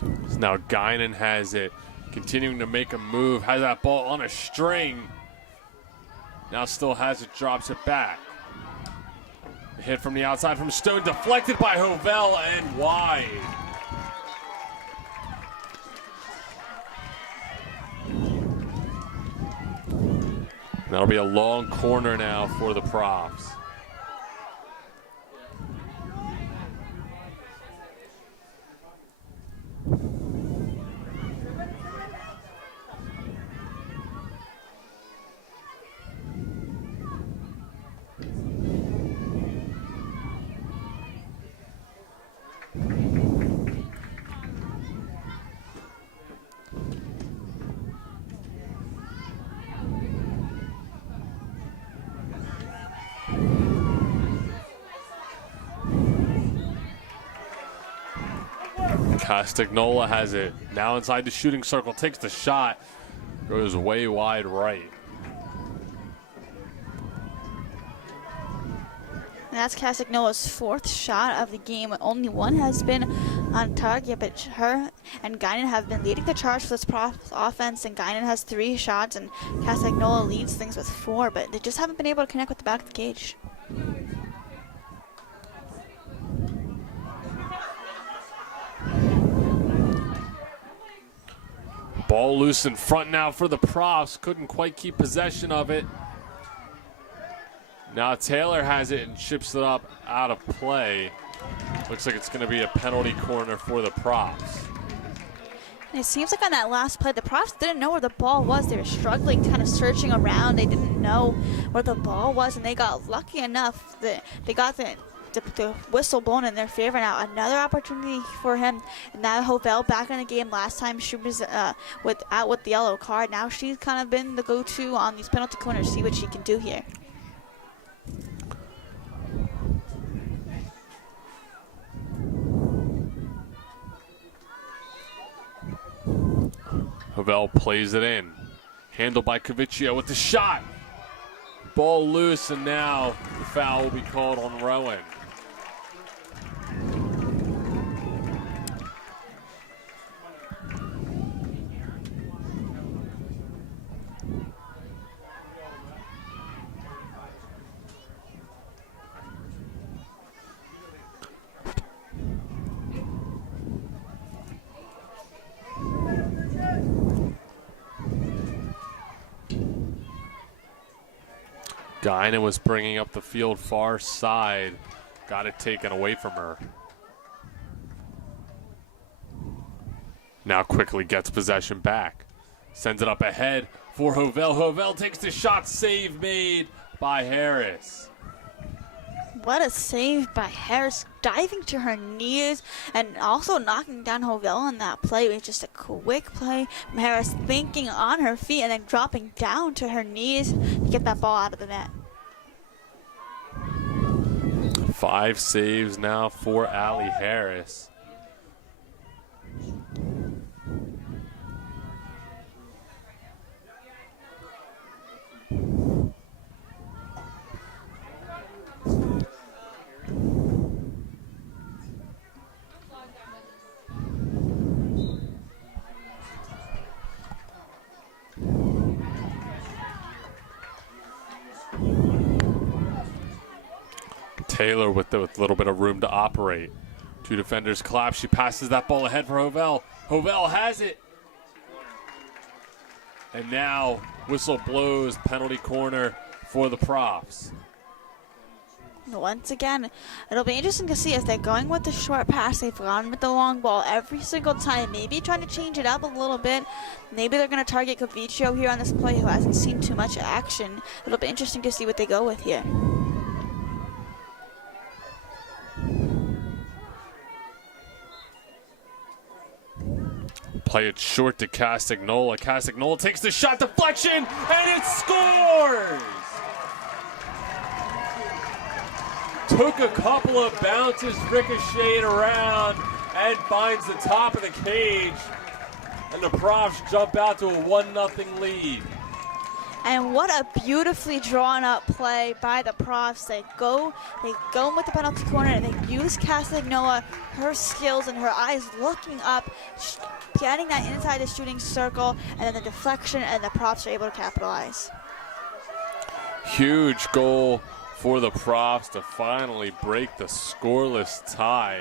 So now Guinan has it, continuing to make a move, has that ball on a string. Now still has it, drops it back. Hit from the outside from Stone, deflected by Hovell and wide. That'll be a long corner now for the Profs. Castagnola has it. Now inside the shooting circle, takes the shot. Goes way wide right. And that's Castagnola's 4th shot of the game. Only one has been on target, but her and Guinan have been leading the charge for this Profs offense, and Guinan has 3 shots, and Castagnola leads things with 4, but they just haven't been able to connect with the back of the cage. Ball loose in front now for the Profs. Couldn't quite keep possession of it. Now Taylor has it and chips it up out of play. Looks like it's going to be a penalty corner for the Profs. And it seems like on that last play, the Profs didn't know where the ball was. They were struggling, kind of searching around. They didn't know where the ball was, and they got lucky enough that they got the whistle blown in their favor. Now another opportunity for him. And now Hovell back in the game. Last time she was out with the yellow card. Now she's kind of been the go-to on these penalty corners. See what she can do here. Hovell plays it in. Handled by Cavicchio with the shot. Ball loose, and now the foul will be called on Rowan. Guinan was bringing up the field far side. Got it taken away from her. Now quickly gets possession back. Sends it up ahead for Hovell. Hovell takes the shot. Save made by Harris. What a save by Harris, diving to her knees and also knocking down Hovell on that play. It was just a quick play from Harris, thinking on her feet and then dropping down to her knees to get that ball out of the net. 5 saves now for Allie Harris. Taylor with a little bit of room to operate. 2 defenders collapse. She passes that ball ahead for Hovell. Hovell has it. And now whistle blows, penalty corner for the Profs. Once again, it'll be interesting to see if they're going with the short pass. They've gone with the long ball every single time. Maybe trying to change it up a little bit. Maybe they're going to target Cavicchio here on this play, who hasn't seen too much action. It'll be interesting to see what they go with here. Play it short to Castagnola. Castagnola takes the shot, deflection, and it scores! Took a couple of bounces, ricocheted around, and finds the top of the cage. And the Profs jump out to a 1-0 lead. And what a beautifully drawn up play by the Profs. They go with the penalty corner, and they use Castagnola, her skills and her eyes looking up, getting that inside the shooting circle, and then the deflection, and the Profs are able to capitalize. Huge goal for the Profs to finally break the scoreless tie,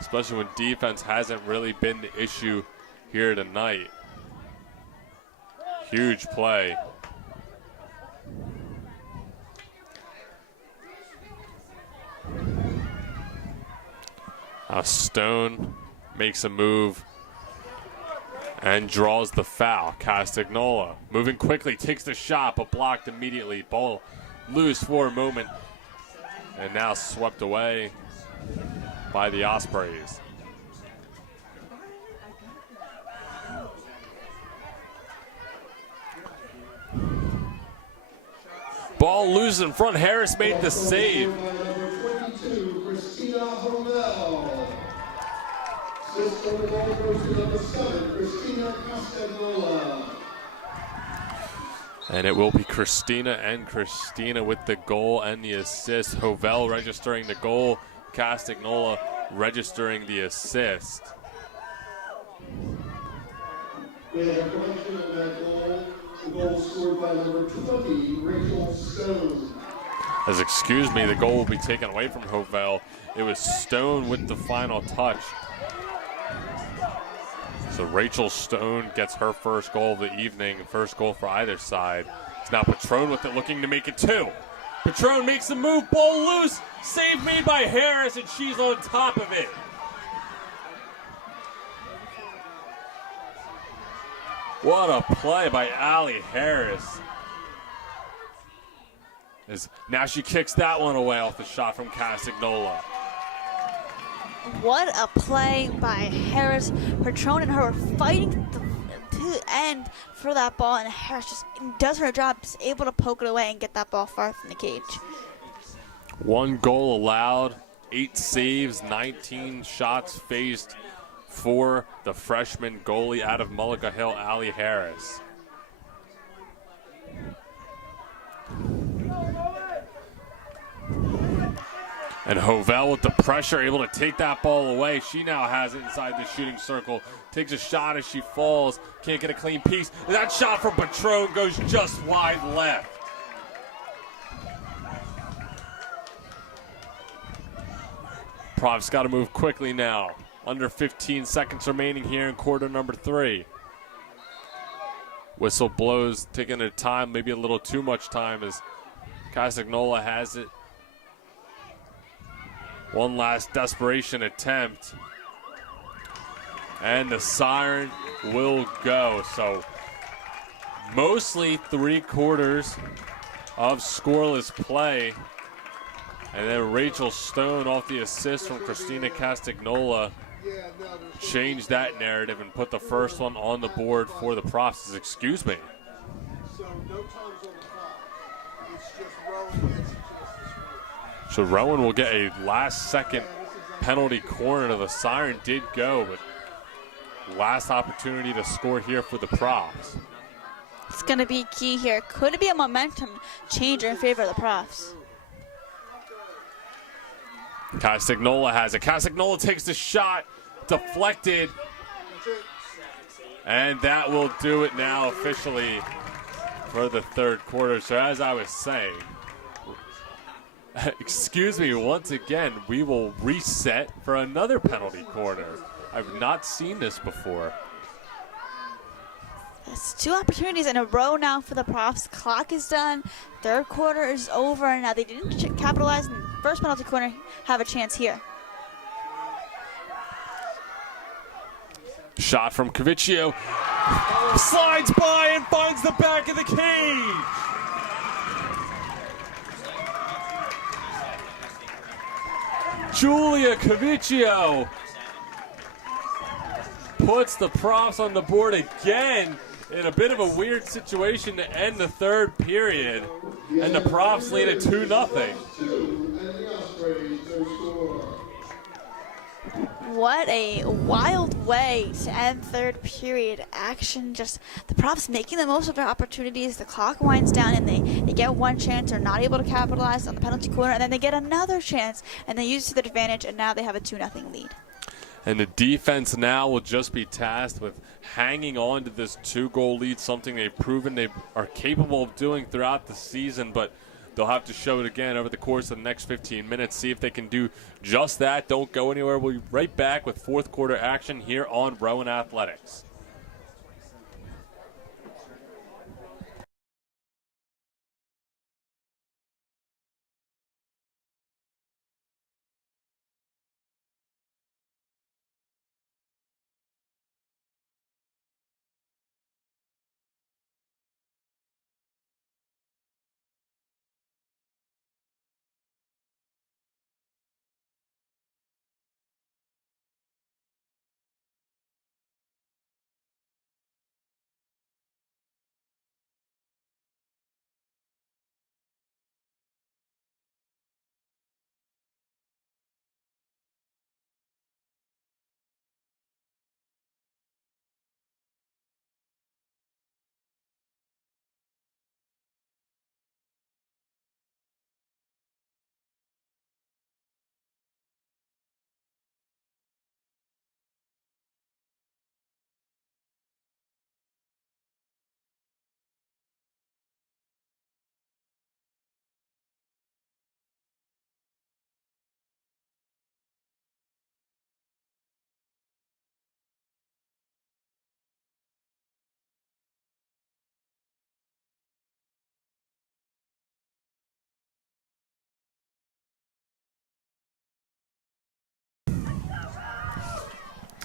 especially when defense hasn't really been the issue here tonight. Huge play. Stone makes a move and draws the foul. Castagnola moving quickly, takes the shot, but blocked immediately. Ball loose for a moment, and now swept away by the Ospreys. Ball loose in front. Harris made the save. score the ball goes to number 7, Christina Castagnola. And it will be Christina with the goal and the assist. Hovell registering the goal, Castagnola registering the assist. We have a correction on that goal. The goal scored by number 20, Rachel Stone. Excuse me, the goal will be taken away from Hovell. It was Stone with the final touch. So Rachel Stone gets her first goal of the evening, first goal for either side. It's now Patron with it, looking to make it 2. Patron makes the move, ball loose, save made by Harris, and she's on top of it. What a play by Allie Harris. Now she kicks that one away off the shot from Castagnola. What a play by Harris. Patron and her were fighting to the end for that ball, and Harris just does her job, is able to poke it away and get that ball far from the cage. 1 goal allowed, 8 saves, 19 shots faced for the freshman goalie out of Mulliga Hill, Allie Harris. And Hovell with the pressure, able to take that ball away. She now has it inside the shooting circle. Takes a shot as she falls. Can't get a clean piece. And that shot from Patron goes just wide left. Prof's got to move quickly now. Under 15 seconds remaining here in quarter number 3. Whistle blows, taking their time, maybe a little too much time as Castagnola has it. One last desperation attempt. And the siren will go. So mostly 3/4 of scoreless play. And then Rachel Stone off the assist from Christina Castagnola changed that narrative and put the first one on the board for the Profs. Excuse me. So no times on the clock. It's just Rowan gets it. So Rowan will get a last-second penalty corner. The siren did go, but last opportunity to score here for the Profs. It's going to be key here. Could it be a momentum changer in favor of the Profs? Castagnola has it. Castagnola takes the shot, deflected, and that will do it now officially for the 3rd quarter. So as I was saying, excuse me, once again, we will reset for another penalty corner. I've not seen this before. It's 2 opportunities in a row now for the Profs. Clock is done. 3rd quarter is over. And now they didn't capitalize in the first penalty corner. Have a chance here. Shot from Cavicchio. Slides by and finds the back of the cage. Julia Cavicchio puts the Profs on the board again in a bit of a weird situation to end the 3rd period. And the Profs lead at 2-0. What a wild way to end 3rd period action. Just the Profs making the most of their opportunities. The clock winds down and they get one chance. They're not able to capitalize on the penalty corner. And then they get another chance and they use it to their advantage. And now they have a 2-0 lead. And the defense now will just be tasked with hanging on to this 2-goal lead, something they've proven they are capable of doing throughout the season, but they'll have to show it again over the course of the next 15 minutes, see if they can do just that. Don't go anywhere. We'll be right back with 4th quarter action here on Rowan Athletics.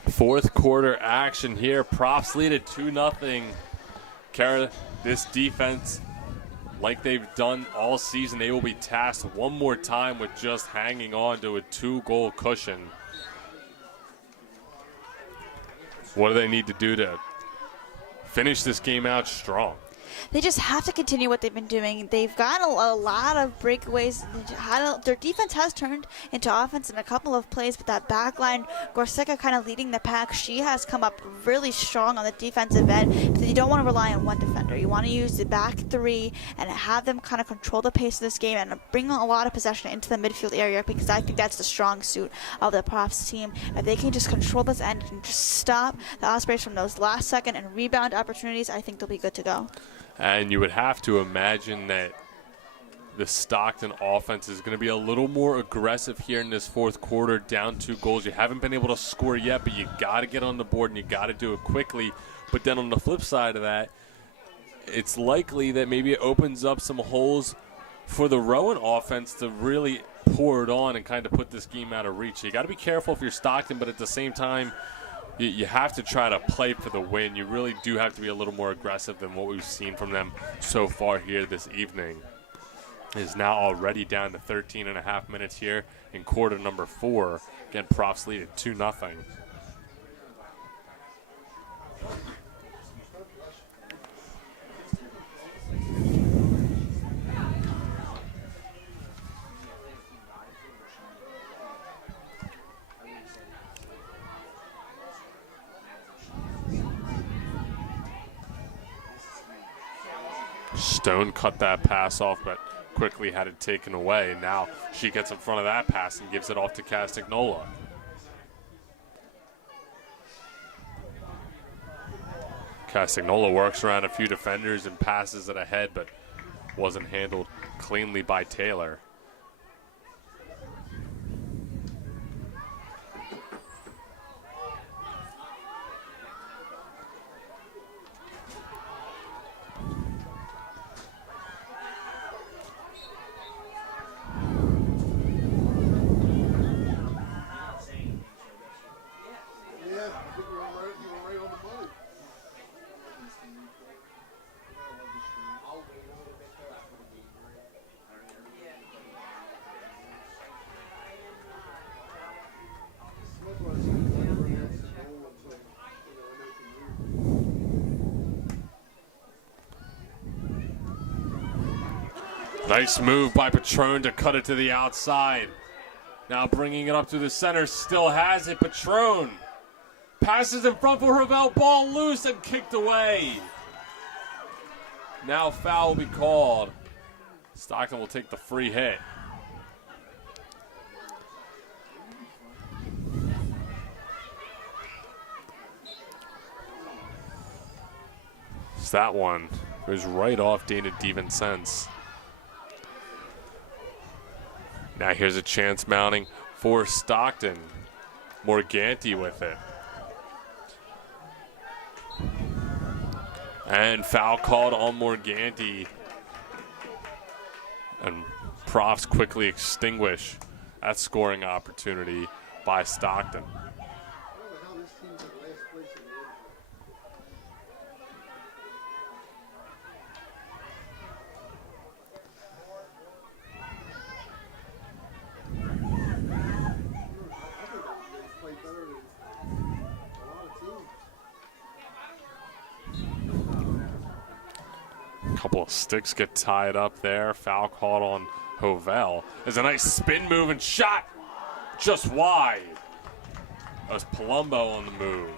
Fourth quarter action here. Profs lead at 2-0. Kara, this defense, like they've done all season, they will be tasked one more time with just hanging on to a 2-goal cushion. What do they need to do to finish this game out strong? They just have to continue what they've been doing. They've got a lot of breakaways. Their defense has turned into offense in a couple of plays, but that back line, Gorsica kind of leading the pack, she has come up really strong on the defensive end. But you don't want to rely on one defender. You want to use the back three and have them kind of control the pace of this game and bring a lot of possession into the midfield area, because I think that's the strong suit of the Profs team. If they can just control this end and just stop the Ospreys from those last second and rebound opportunities, I think they'll be good to go. And you would have to imagine that the Stockton offense is going to be a little more aggressive here in this fourth quarter, down 2 goals. You haven't been able to score yet, but you got to get on the board and you got to do it quickly. But then on the flip side of that, it's likely that maybe it opens up some holes for the Rowan offense to really pour it on and kind of put this game out of reach. You got to be careful if you're Stockton, but at the same time, you have to try to play for the win. You really do have to be a little more aggressive than what we've seen from them so far here this evening. It is now already down to 13.5 minutes here in quarter number 4. Again, Profs lead at 2-0. Stone cut that pass off, but quickly had it taken away. Now she gets in front of that pass and gives it off to Castagnola. Castagnola works around a few defenders and passes it ahead, but wasn't handled cleanly by Taylor. Nice move by Patron to cut it to the outside. Now bringing it up to the center, still has it. Patron passes in front for Ravel, ball loose and kicked away. Now foul will be called. Stockton will take the free hit. So that one goes right off Dana DiVincenzo. Now here's a chance mounting for Stockton. Morganti with it. And foul called on Morganti. And Profs quickly extinguish that scoring opportunity by Stockton. Couple of sticks get tied up there. Foul called on Hovell. There's a nice spin move and shot just wide. That was Palumbo on the move.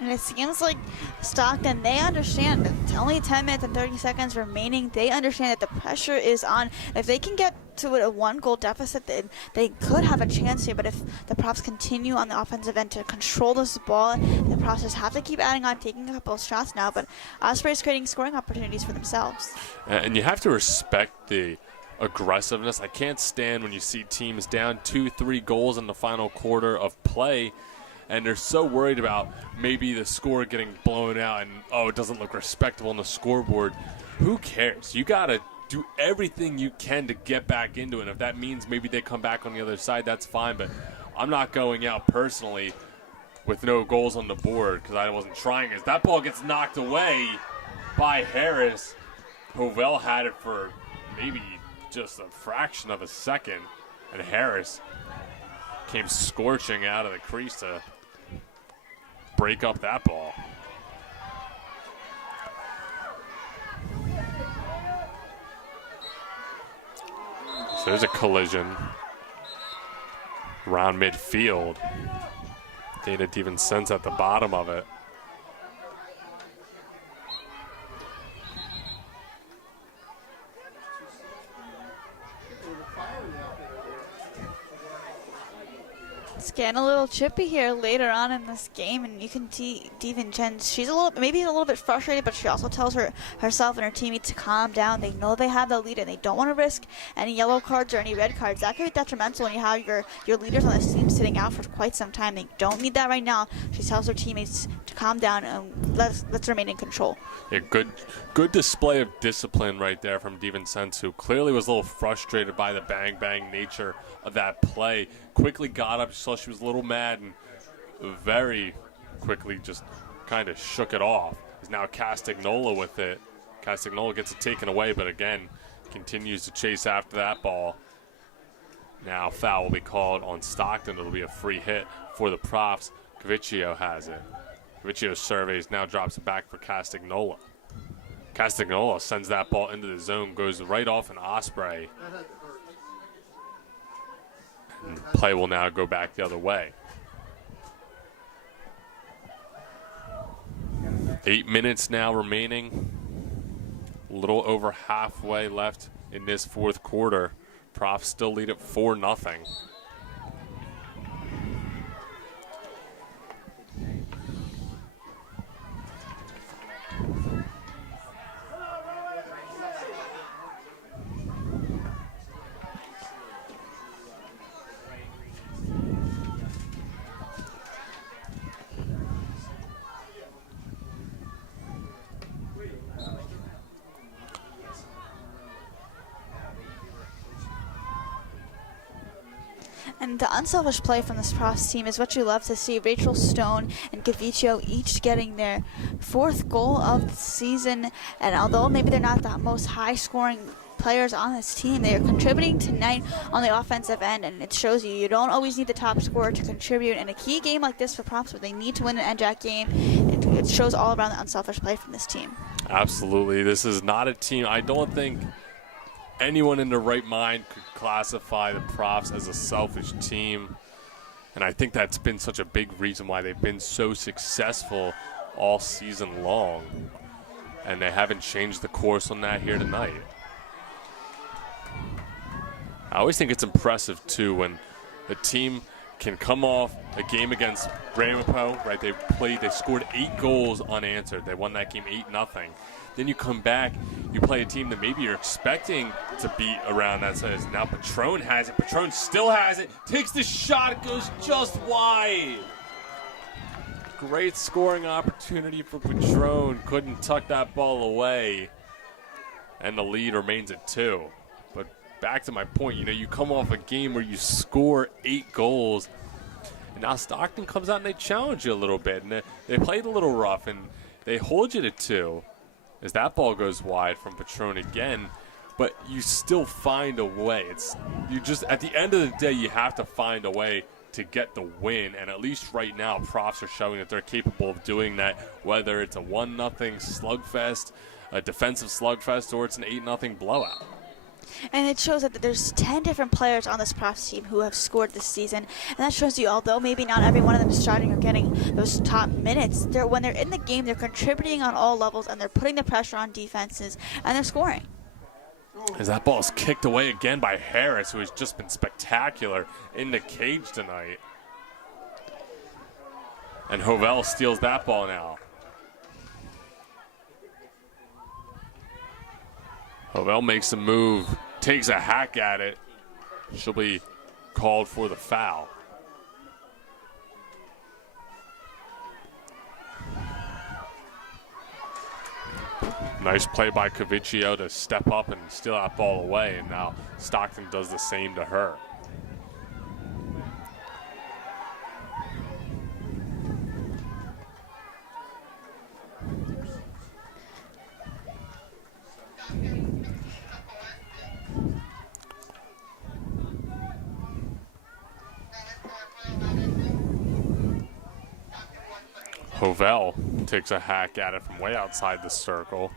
And it seems like Stockton, they understand that only 10 minutes and 30 seconds remaining. They understand that the pressure is on. If they can get to a 1-goal deficit, they could have a chance here. But if the Profs continue on the offensive end to control this ball, the Profs just have to keep adding on, taking a couple of shots now. But Osprey's creating scoring opportunities for themselves. And you have to respect the aggressiveness. I can't stand when you see teams down 2-3 goals in the final quarter of play, and they're so worried about maybe the score getting blown out and, oh, it doesn't look respectable on the scoreboard. Who cares? You got to do everything you can to get back into it. If that means maybe they come back on the other side, that's fine. But I'm not going out personally with no goals on the board because I wasn't trying. As that ball gets knocked away by Harris, Hovell had it for maybe just a fraction of a second, and Harris came scorching out of the crease to break up that ball. So there's a collision around midfield. Dana DiVincenzo at the bottom of it. It's getting a little chippy here later on in this game, and you can see DiVincenzo. She's maybe a little bit frustrated, but she also tells herself and her teammates to calm down. They know they have the lead, and they don't want to risk any yellow cards or any red cards. That could be detrimental when you have your leaders on this team sitting out for quite some time. They don't need that right now. She tells her teammates to calm down and let's remain in control. Yeah, good display of discipline right there from DiVincenzo, who clearly was a little frustrated by the bang nature of that play. Quickly got up, saw she was a little mad, and very quickly just kind of shook it off. Is now Castagnola with it. Castagnola gets it taken away, but again, continues to chase after that ball. Now foul will be called on Stockton. It'll be a free hit for the Profs. Cavicchio has it. Cavicchio surveys, now drops it back for Castagnola. Castagnola sends that ball into the zone, goes right off an Osprey. And play will now go back the other way. 8 minutes now remaining. A little over halfway left in this fourth quarter. Profs still lead it 4-0. And the unselfish play from this Profs team is what you love to see. Rachel Stone and Cavicchio each getting their 4th goal of the season. And although maybe they're not the most high-scoring players on this team, they are contributing tonight on the offensive end. And it shows you don't always need the top scorer to contribute. In a key game like this for Profs, where they need to win an NJAC game, it shows all around the unselfish play from this team. Absolutely. This is not a team. I don't think anyone in their right mind could classify the Profs as a selfish team. And I think that's been such a big reason why they've been so successful all season long. And they haven't changed the course on that here tonight. I always think it's impressive, too, when a team can come off a game against Ramapo, right? They scored 8 goals unanswered. They won that game 8-0. Then you come back, you play a team that maybe you're expecting to beat around that size. Now Patron has it. Patron still has it. Takes the shot, goes just wide. Great scoring opportunity for Patron. Couldn't tuck that ball away. And the lead remains at 2. But back to my point, you come off a game where you score 8 goals. And now Stockton comes out and they challenge you a little bit. And they played a little rough and they hold you to 2. As that ball goes wide from Patron again, but you still find a way. At the end of the day, you have to find a way to get the win, and at least right now, Profs are showing that they're capable of doing that, whether it's a 1-0 slugfest, a defensive slugfest, or it's an 8-0 blowout. And it shows that there's 10 different players on this Profs team who have scored this season. And that shows you, although maybe not every one of them is starting or getting those top minutes, when they're in the game, they're contributing on all levels, and they're putting the pressure on defenses, and they're scoring. As that ball is kicked away again by Harris, who has just been spectacular in the cage tonight. And Hovell steals that ball now. Hovell makes a move, takes a hack at it. She'll be called for the foul. Nice play by Cavicchio to step up and steal that ball away, and now Stockton does the same to her. Hovell takes a hack at it from way outside the circle.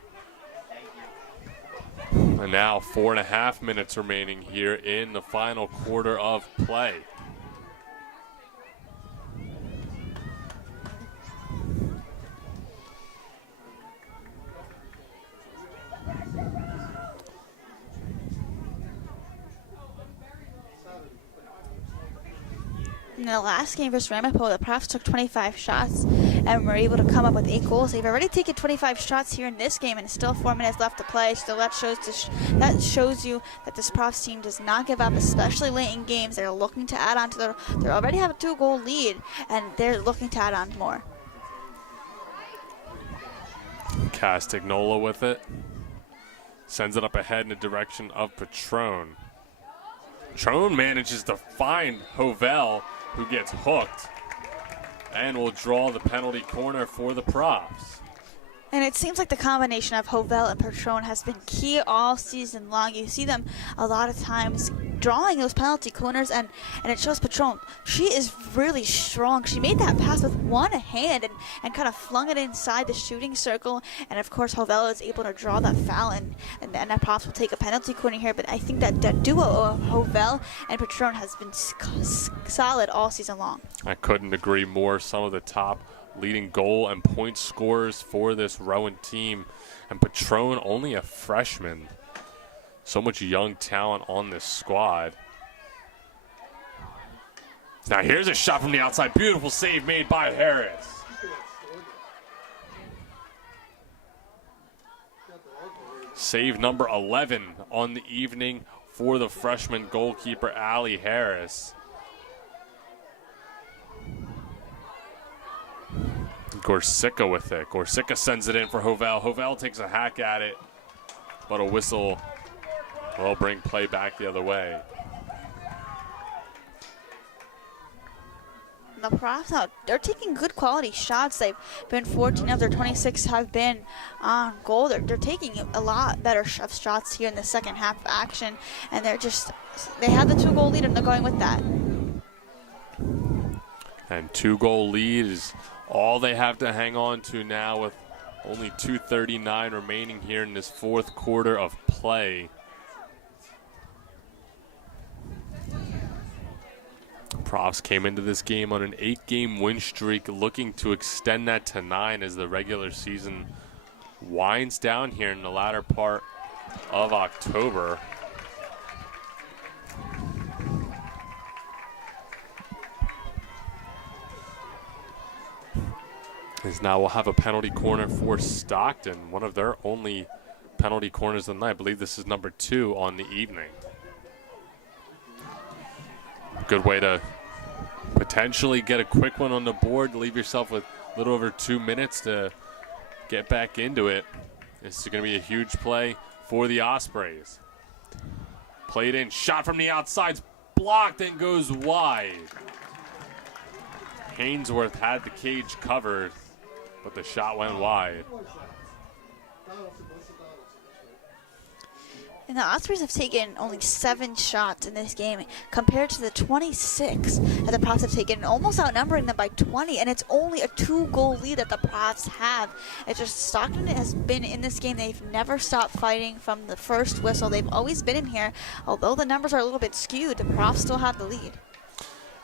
And now 4.5 minutes remaining here in the final quarter of play. In the last game versus Ramapo, the Profs took 25 shots and were able to come up with 8 goals. They've already taken 25 shots here in this game, and still 4 minutes left to play. So that shows you that this Profs team does not give up, especially late in games. They're looking to add on to they already have a 2-goal lead, and they're looking to add on more. Castagnola with it. Sends it up ahead in the direction of Patron. Patron manages to find Hovell, who gets hooked, and will draw the penalty corner for the Profs. And it seems like the combination of Hovell and Patron has been key all season long. You see them a lot of times drawing those penalty corners, and it shows Patron. She is really strong. She made that pass with one hand and kind of flung it inside the shooting circle. And of course, Hovell is able to draw that foul, and that Profs will take a penalty corner here. But I think that duo of Hovell and Patron has been solid all season long. I couldn't agree more. Some of the top leading goal and point scorers for this Rowan team, and Patron only a freshman. So much young talent on this squad. Now here's a shot from the outside. Beautiful save made by Harris. Save number 11 on the evening for the freshman goalkeeper, Allie Harris. Gorsica with it. Gorsica sends it in for Hovell. Hovell takes a hack at it, but a whistle will bring play back the other way. The Profs now, they're taking good quality shots. They've been 14 of their 26 have been on goal. They're taking a lot better shots here in the second half of action, and they have the 2-goal lead, and they're going with that. And 2-goal lead is all they have to hang on to now, with only 2:39 remaining here in this fourth quarter of play. Profs came into this game on an 8-game win streak, looking to extend that to 9 as the regular season winds down here in the latter part of October. As now we'll have a penalty corner for Stockton, one of their only penalty corners of the night. I believe this is number 2 on the evening. Good way to potentially get a quick one on the board, leave yourself with a little over 2 minutes to get back into it. This is going to be a huge play for the Ospreys. Played in, shot from the outside, blocked and goes wide. Hainsworth had the cage covered, but the shot went wide. And the Ospreys have taken only 7 shots in this game compared to the 26 that the Profs have taken, almost outnumbering them by 20, and it's only a 2-goal lead that the Profs have. It's just Stockton has been in this game. They've never stopped fighting from the first whistle. They've always been in here. Although the numbers are a little bit skewed, the Profs still have the lead.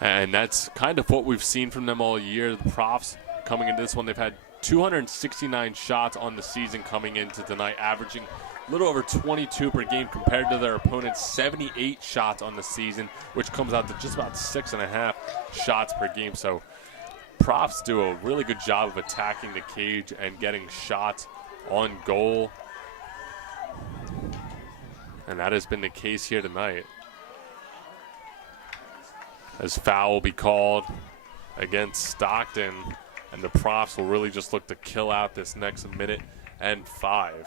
And that's kind of what we've seen from them all year. The Profs coming into this one, they've had 269 shots on the season coming into tonight, averaging a little over 22 per game compared to their opponent's 78 shots on the season, which comes out to just about 6.5 shots per game. So Profs do a really good job of attacking the cage and getting shots on goal. And that has been the case here tonight, as foul will be called against Stockton, and the Profs will really just look to kill out this next 1:05.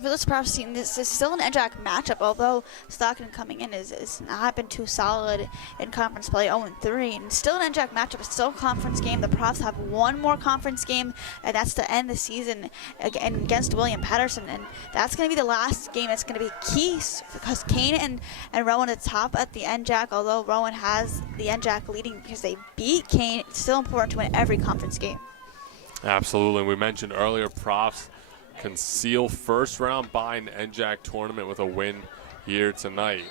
For this Profs team, this is still an NJAC matchup, although Stockton coming in is not been too solid in conference play, 0-3. And still an NJAC matchup, it's still a conference game. The Profs have one more conference game, and that's to end the season against William Patterson. And that's going to be the last game. It's going to be key because Kane and Rowan are top at the NJAC, although Rowan has the NJAC leading because they beat Kane. It's still important to win every conference game. Absolutely. And we mentioned earlier, Profs can seal first round bye in the NJAC tournament with a win here tonight.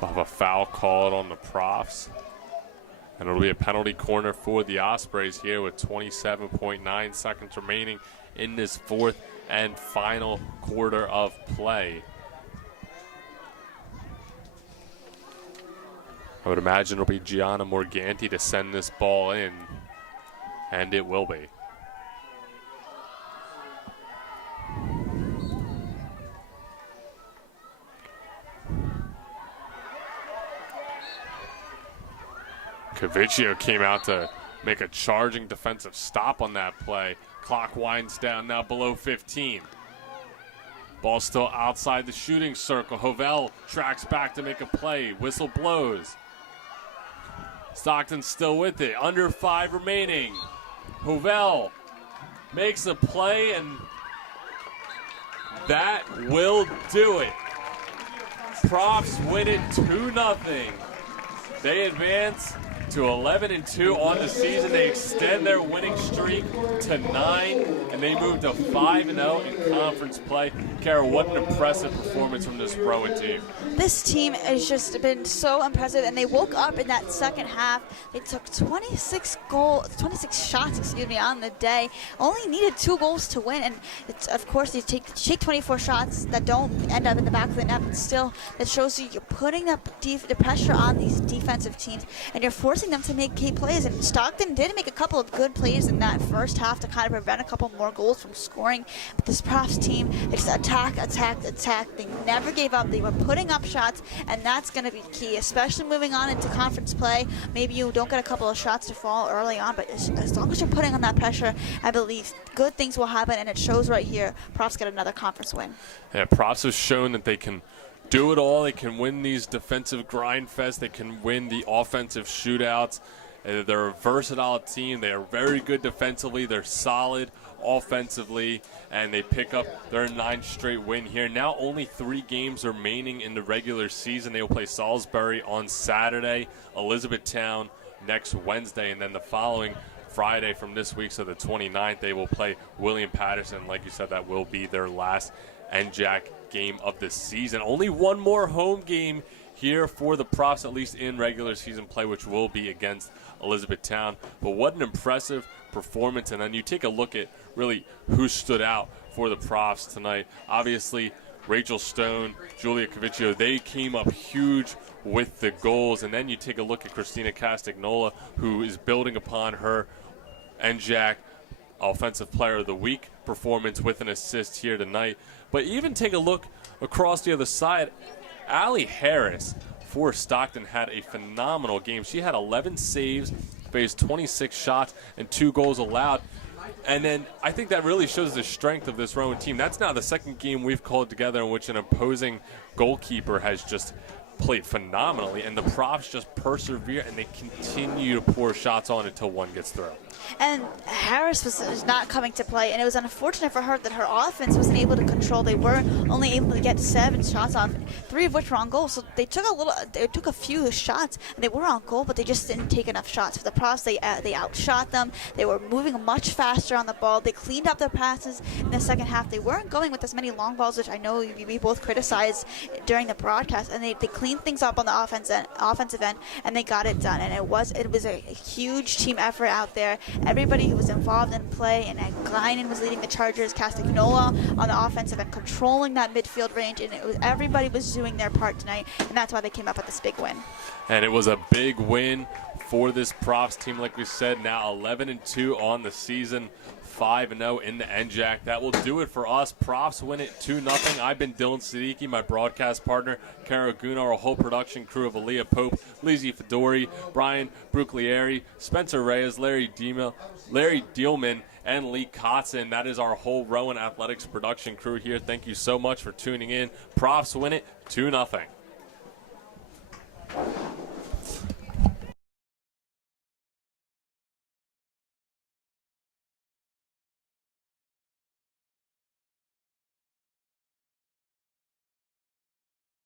We'll have a foul called on the Profs. And it'll be a penalty corner for the Ospreys here with 27.9 seconds remaining in this fourth and final quarter of play. I would imagine it'll be Gianna Morganti to send this ball in, and it will be. Cavicchio came out to make a charging defensive stop on that play. Clock winds down now below 15. Ball still outside the shooting circle. Hovell tracks back to make a play. Whistle blows. Stockton still with it. Under 5 remaining. Hovell makes a play, and that will do it. Profs win it 2-0. They advance to 11-2 on the season. They extend their winning streak to 9, and they move to 5-0 in conference play. Kara, what an impressive performance from this Rowan team. This team has just been so impressive, and they woke up in that second half. They took 26 shots on the day. Only needed 2 goals to win, and it's, of course, you take 24 shots that don't end up in the back of the net, but still, that shows you you're putting the pressure on these defensive teams, and you're forcing them to make key plays. And Stockton did make a couple of good plays in that first half to kind of prevent a couple more goals from scoring. But this Profs team, they just attack. They never gave up. They were putting up shots, and that's going to be key, especially moving on into conference play. Maybe you don't get a couple of shots to fall early on, but as long as you're putting on that pressure, I believe good things will happen, and it shows right here. Profs get another conference win. Yeah, Profs have shown that they can do it all. They can win these defensive grind fests. They can win the offensive shootouts. They're a versatile team. They are very good defensively. They're solid offensively, and they pick up their 9th straight win here. Now only 3 games remaining in the regular season. They will play Salisbury on Saturday, Elizabethtown next Wednesday, and then the following Friday from this week, so the 29th, they will play William Patterson. Like you said, that will be their last NJAC game of the season. Only one more home game here for the Profs, at least in regular season play, which will be against Elizabethtown. But what an impressive performance. And then you take a look at really who stood out for the Profs tonight. Obviously, Rachel Stone, Julia Cavicchio, they came up huge with the goals. And then you take a look at Christina Castagnola, who is building upon her NJAC Offensive Player of the Week performance with an assist here tonight. But even take a look across the other side. Allie Harris for Stockton had a phenomenal game. She had 11 saves, faced 26 shots, and 2 goals allowed. And then I think that really shows the strength of this Rowan team. That's now the second game we've called together in which an opposing goalkeeper has just played phenomenally, and the Profs just persevere and they continue to pour shots on until one gets through. And Harris was not coming to play, and it was unfortunate for her that her offense wasn't able to control. They were only able to get 7 shots off, 3 of which were on goal. So they took a few shots, and they were on goal, but they just didn't take enough shots. For the Profs, they outshot them. They were moving much faster on the ball. They cleaned up their passes in the second half. They weren't going with as many long balls, which I know we both criticized during the broadcast, and they cleaned things up on the offensive end, and they got it done. And it was a huge team effort out there. Everybody who was involved in play, and Gleinen was leading the Chargers, Castagnola on the offensive end, controlling that midfield range, and everybody was doing their part tonight, and that's why they came up with this big win. And it was a big win for this Profs team, like we said, now 11-2 on the season, 5-0 in the NJAC. That will do it for us. Profs win it 2-0. I've been Dylan Siddiqui, my broadcast partner, Kara Guna, our whole production crew of Aaliyah Pope, Lizzie Fedori, Brian Bruclieri, Spencer Reyes, Larry Dielman, and Lee Kotzen. That is our whole Rowan Athletics production crew here. Thank you so much for tuning in. Profs win it 2-0.